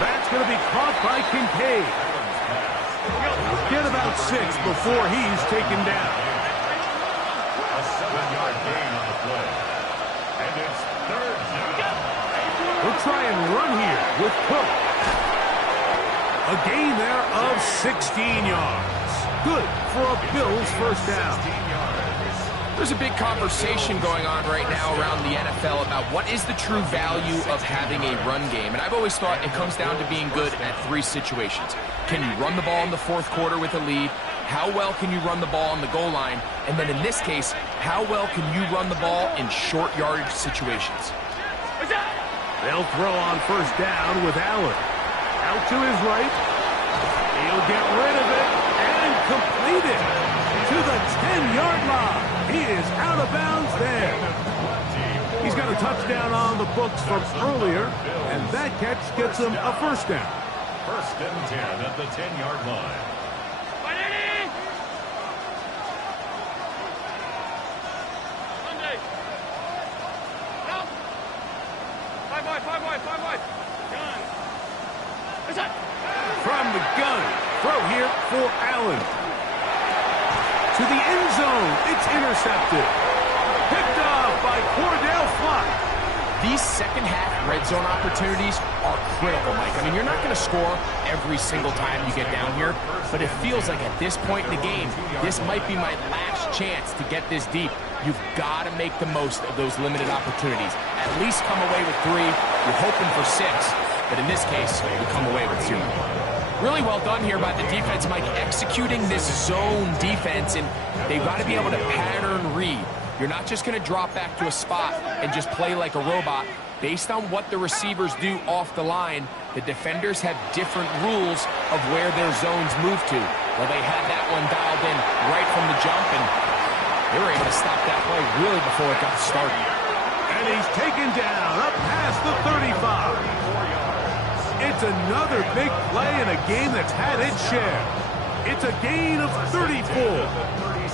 That's going to be caught by Kincaid. Get about 6 before he's taken down. A 7-yard gain on the play. And it's 3rd down. We'll try and run here with Cook. A gain there of 16 yards. Good for a Bills 1st down. There's a big conversation going on right now around the NFL about what is the true value of having a run game. And I've always thought it comes down to being good at 3 situations. Can you run the ball in the 4th quarter with a lead? How well can you run the ball on the goal line? And then in this case, how well can you run the ball in short yardage situations? They'll throw on 1st down with Allen. Out to his right. He'll get rid of it and complete it to the 10-yard line. He is out of bounds there. He's got a touchdown on the books from earlier, and that catch gets him a 1st down. 1st and 10 at the 10-yard line. From the gun, throw here for Allen. To the end zone, it's intercepted. Picked off by Cordell Flott. These second-half red zone opportunities are critical, Mike. I mean, you're not going to score every single time you get down here, but it feels like at this point in the game, this might be my last chance to get this deep. You've got to make the most of those limited opportunities. At least come away with 3. You're hoping for 6, but in this case, you come away with 2. Really well done here by the defense, Mike, executing this zone defense, and they've got to be able to pattern read. You're not just going to drop back to a spot and just play like a robot. Based on what the receivers do off the line, the defenders have different rules of where their zones move to. Well, they had that one dialed in right from the jump, and they were able to stop that play really before it got started. And he's taken down up past the 35. It's another big play in a game that's had its share. It's a gain of 34.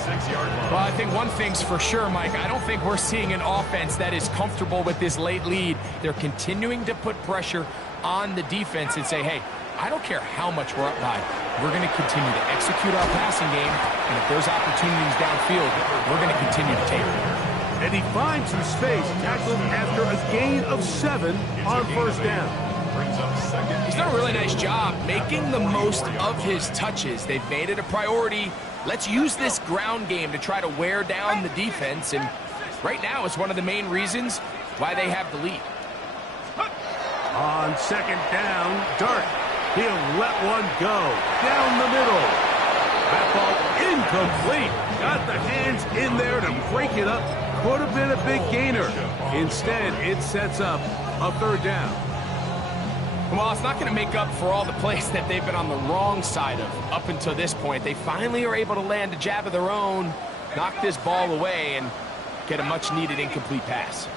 Well, I think one thing's for sure, Mike. I don't think we're seeing an offense that is comfortable with this late lead. They're continuing to put pressure on the defense and say, hey, I don't care how much we're up by. We're going to continue to execute our passing game, and if there's opportunities downfield, we're going to continue to take them. And he finds some space, tackled after a gain of 7 on first down. He's done a really nice job making the most of his touches. They've made it a priority. Let's use this ground game to try to wear down the defense, and right now it's one of the main reasons why they have the lead. On second down, Dart. He'll let one go down the middle. That ball incomplete. Got the hands in there to break it up. Could have been a big gainer. Instead, it sets up a third down. Well, it's not going to make up for all the plays that they've been on the wrong side of up until this point. They finally are able to land a jab of their own, knock this ball away, and get a much-needed incomplete pass.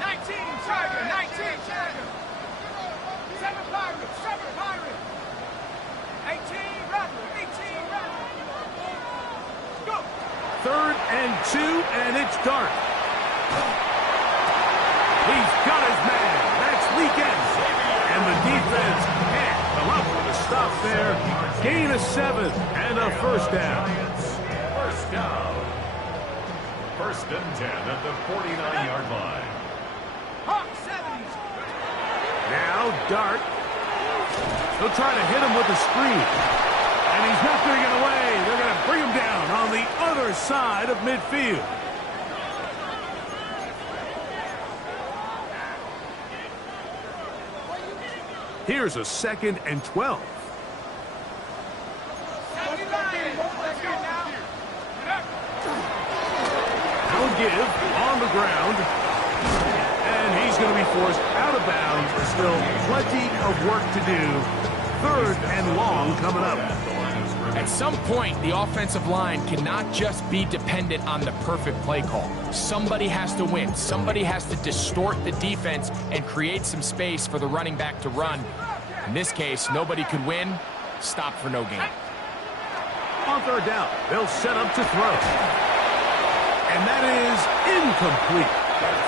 19 Tiger, 19 Tiger. 7 Pirate, 7 Pirate. 18 Rattler, 18 Rattler. Go. Third and 2, and it's Dart. He's got his man. That's Leakens. And the defense can't come up with a stop there. Gain of 7 and a first down. First down. First and 10 at the 49-yard line. Hawk 70s. Now Dart. He'll try to hit him with the screen. And he's not going to get away. They're going to bring him down on the other side of midfield. Here's a second and 12. He'll give on the ground. And he's going to be forced out of bounds. Still plenty of work to do. Third and long coming up. At some point, the offensive line cannot just be dependent on the perfect play call. Somebody has to win. Somebody has to distort the defense and create some space for the running back to run. In this case, nobody could win. Stop for no gain. On third down, they'll set up to throw. And that is incomplete.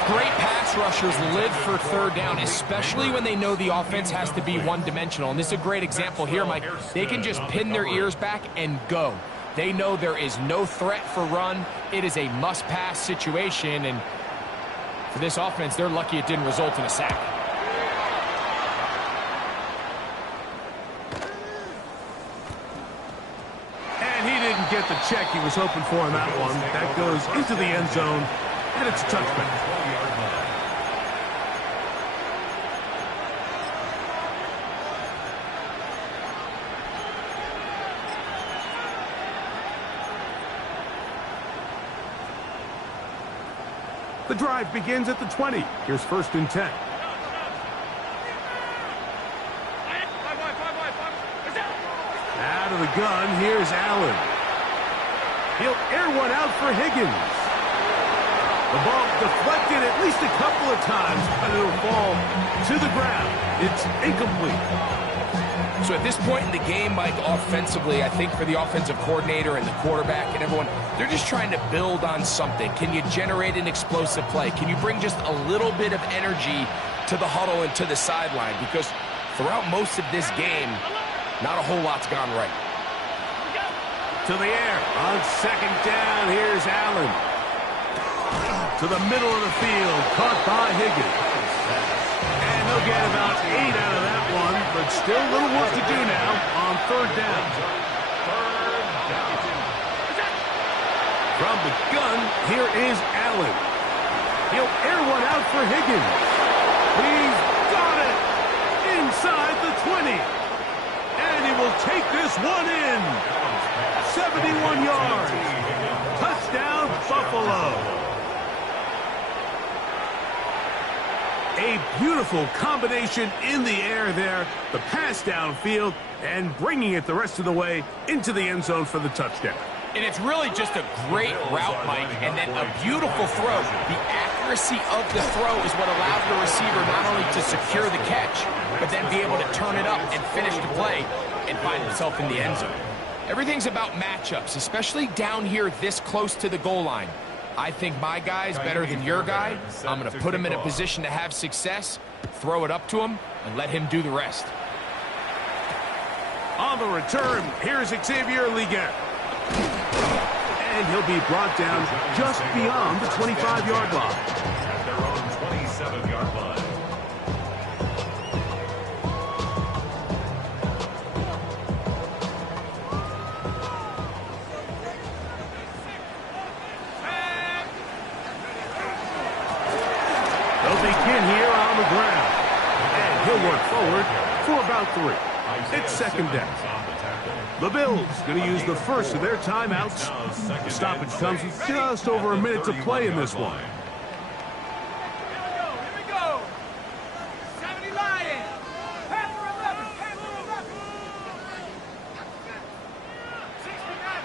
Great pass rushers live for third down, especially when they know the offense has to be one-dimensional. And this is a great example here, Mike. They can just pin their ears back and go. They know there is no threat for run. It is a must-pass situation. And for this offense, they're lucky it didn't result in a sack. And he didn't get the check he was hoping for in that one. That goes into the end zone, and it's a touchback. The drive begins at the 20. Here's first and 10. Out of the gun, here's Allen. He'll air one out for Higgins. The ball deflected at least a couple of times, but it'll fall to the ground. It's incomplete. So at this point in the game, Mike, offensively, I think for the offensive coordinator and the quarterback and everyone, they're just trying to build on something. Can you generate an explosive play? Can you bring just a little bit of energy to the huddle and to the sideline? Because throughout most of this game, not a whole lot's gone right. To the air. On second down, here's Allen. To the middle of the field, caught by Higgins. And they'll get about 8 out of that one, but still a little work to do now on third down. From the gun, here is Allen. He'll air one out for Higgins. He's got it inside the 20. And he will take this one in. 71 yards. Touchdown, Buffalo. A beautiful combination in the air there. The pass downfield and bringing it the rest of the way into the end zone for the touchdown. And it's really just a great route, Mike, and then a beautiful throw. The accuracy of the throw is what allows the receiver not only to secure the catch, but then be able to turn it up and finish the play and find himself in the end zone. Everything's about matchups, especially down here this close to the goal line. I think my guy's better than your guy. I'm going to put him in a position to have success, throw it up to him, and let him do the rest. On the return, here's Xavier Legette. And he'll be brought down just beyond the 25-yard line. At their own 27-yard line. They'll begin here on the ground. And he'll work forward for about 3. It's second down. The Bills going to use the first of their timeouts. The stoppage comes with just over a minute to play in this one. Here we go. 70 Lions. Panther 11. Panther 11. 69.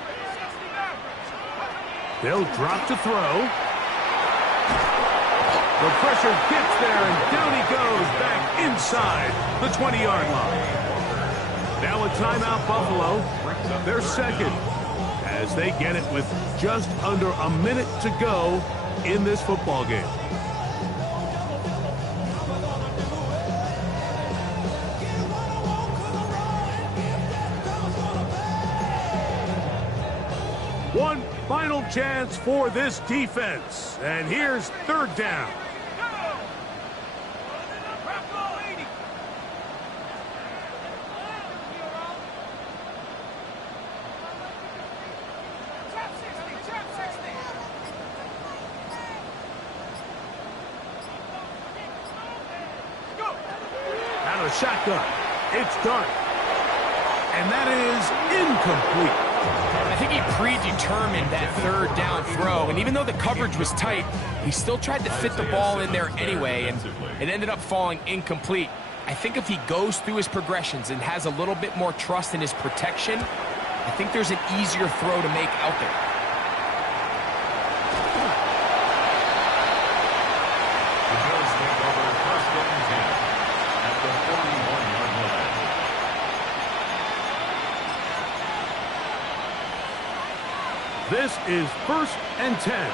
They'll drop to throw. The pressure gets there, and down he goes back inside the 20-yard line. Now a timeout, Buffalo. They're second as they get it with just under a minute to go in this football game. One final chance for this defense, and here's third down. Shotgun. It's dark. And that is incomplete. I think he predetermined that third down throw, and even though the coverage was tight, he still tried to fit the ball in there anyway, and it ended up falling incomplete. I think if he goes through his progressions and has a little bit more trust in his protection, I think there's an easier throw to make out there. This is 1st and 10.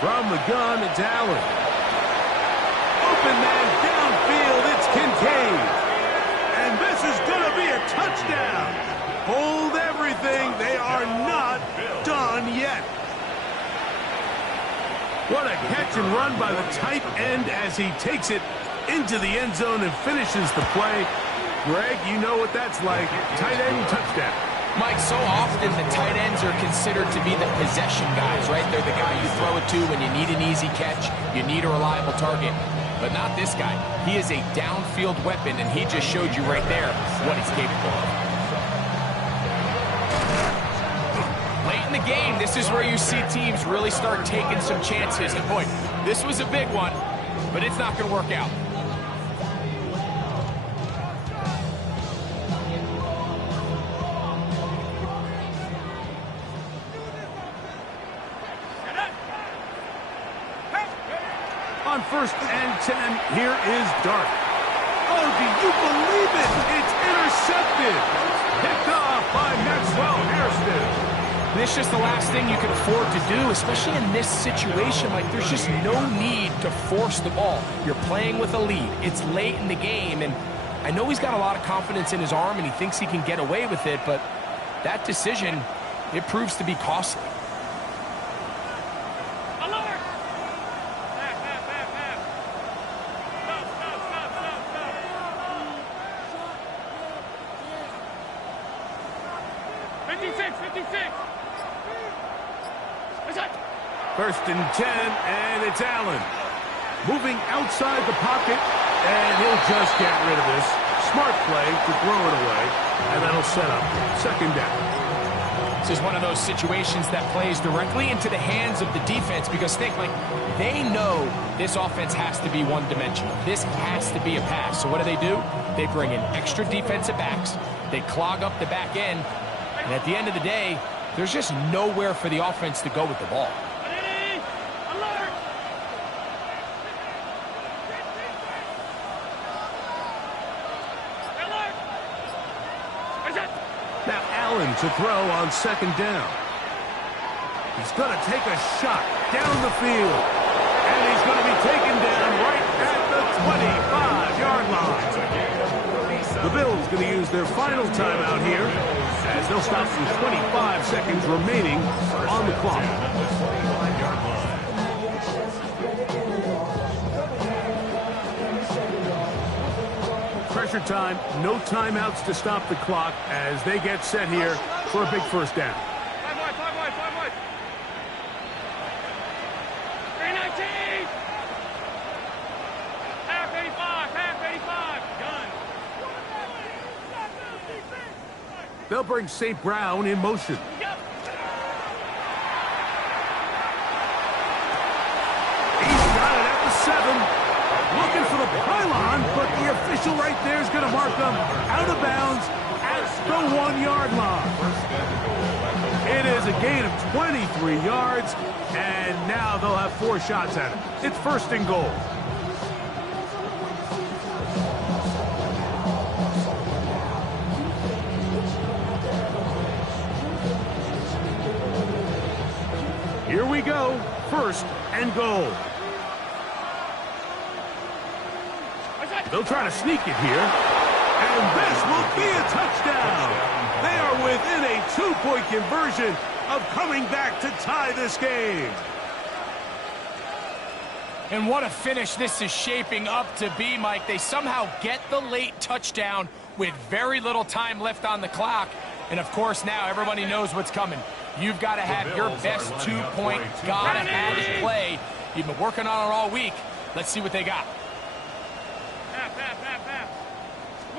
From the gun, it's Allen. Open man downfield, it's Kincaid. And this is going to be a touchdown. Hold everything. They are not done yet. What a catch and run by the tight end as he takes it into the end zone and finishes the play. Greg, you know what that's like. Tight end touchdown. Mike, so often the tight ends are considered to be the possession guys, right? They're the guy you throw it to when you need an easy catch, you need a reliable target. But not this guy. He is a downfield weapon, and he just showed you right there what he's capable of. Late in the game, this is where you see teams really start taking some chances. And boy, this was a big one, but it's not going to work out. On 1st and 10, here is Dart. Oh, do you believe it? It's intercepted. Picked off by Maxwell Hairston. And it's just the last thing you can afford to do, especially in this situation. Like, there's just no need to force the ball. You're playing with a lead. It's late in the game, and I know he's got a lot of confidence in his arm, and he thinks he can get away with it, but that decision, it proves to be costly. First and 10, and it's Allen. Moving outside the pocket, and he'll just get rid of this. Smart play to throw it away, and that'll set up second down. This is one of those situations that plays directly into the hands of the defense because think, like, they know this offense has to be one-dimensional. This has to be a pass. So what do? They bring in extra defensive backs. They clog up the back end. And at the end of the day, there's just nowhere for the offense to go with the ball. Now Allen to throw on second down. He's going to take a shot down the field. And he's going to be taken down right at the 25-yard line. The Bills going to use their final timeout here as they'll stop with 25 seconds remaining on the clock. Pressure time, no timeouts to stop the clock as they get set here for a big first down. 319! Half 85, gun. They'll bring St. Brown in motion. He's got it at the 7. Looking for the pylon, but the official right there is going to mark them out of bounds at the 1-yard line. It is a gain of 23 yards, and now they'll have 4 shots at it. It's first and goal. Here we go, first and goal. They'll try to sneak it here, and this will be a touchdown. They are within a 2-point conversion of coming back to tie this game. And what a finish this is shaping up to be, Mike. They somehow get the late touchdown with very little time left on the clock. And, of course, now everybody knows what's coming. You've got to have your best 2-point gotta-have-it play. You've been working on it all week. Let's see what they got.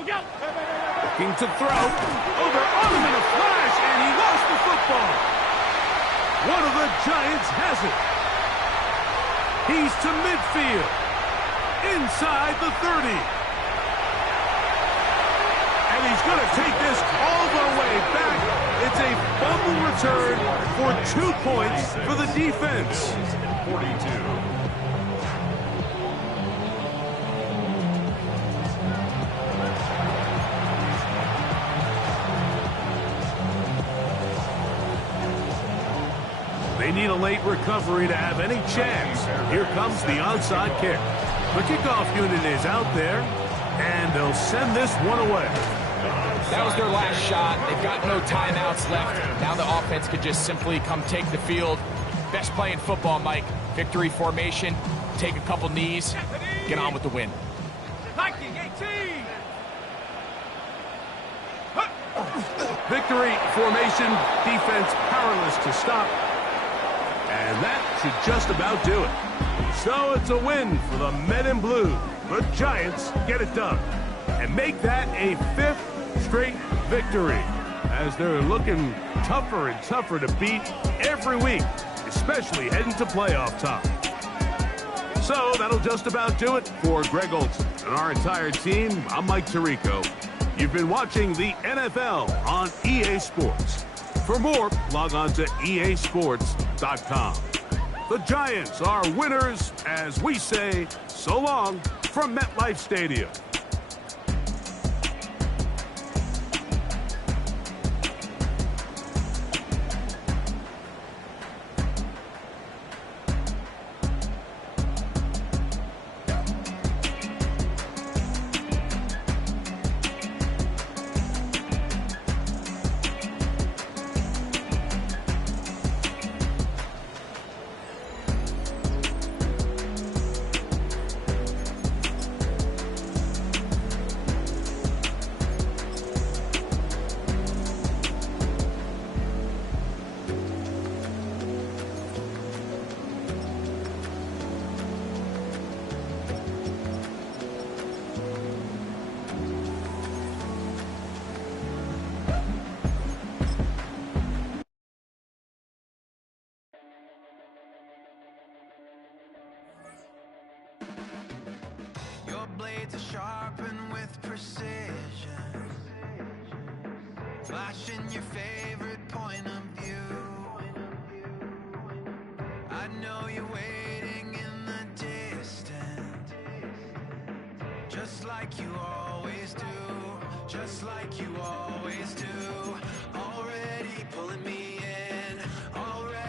Looking to throw. Over on him in a flash, and he lost the football. One of the Giants has it. He's to midfield. Inside the 30. And he's going to take this all the way back. It's a fumble return for 2 points for the defense. 42. They need a late recovery to have any chance. Here comes the onside kick. The kickoff unit is out there, and they'll send this one away. That was their last shot. They've got no timeouts left. Now the offense could just simply come take the field. Best play in football, Mike. Victory formation, take a couple knees, get on with the win. Viking 18! Victory formation, defense powerless to stop. And that should just about do it. So it's a win for the Men in Blue. The Giants get it done and make that a 5th straight victory as they're looking tougher and tougher to beat every week, especially heading to playoff time. So that'll just about do it for Greg Olson and our entire team. I'm Mike Tirico. You've been watching the NFL on EA Sports. For more, log on to easports.com. The Giants are winners as we say so long from MetLife Stadium. to sharpen with precision, flashing your favorite point of view. I know you're waiting in the distance, just like you always do, just like you always do. Already pulling me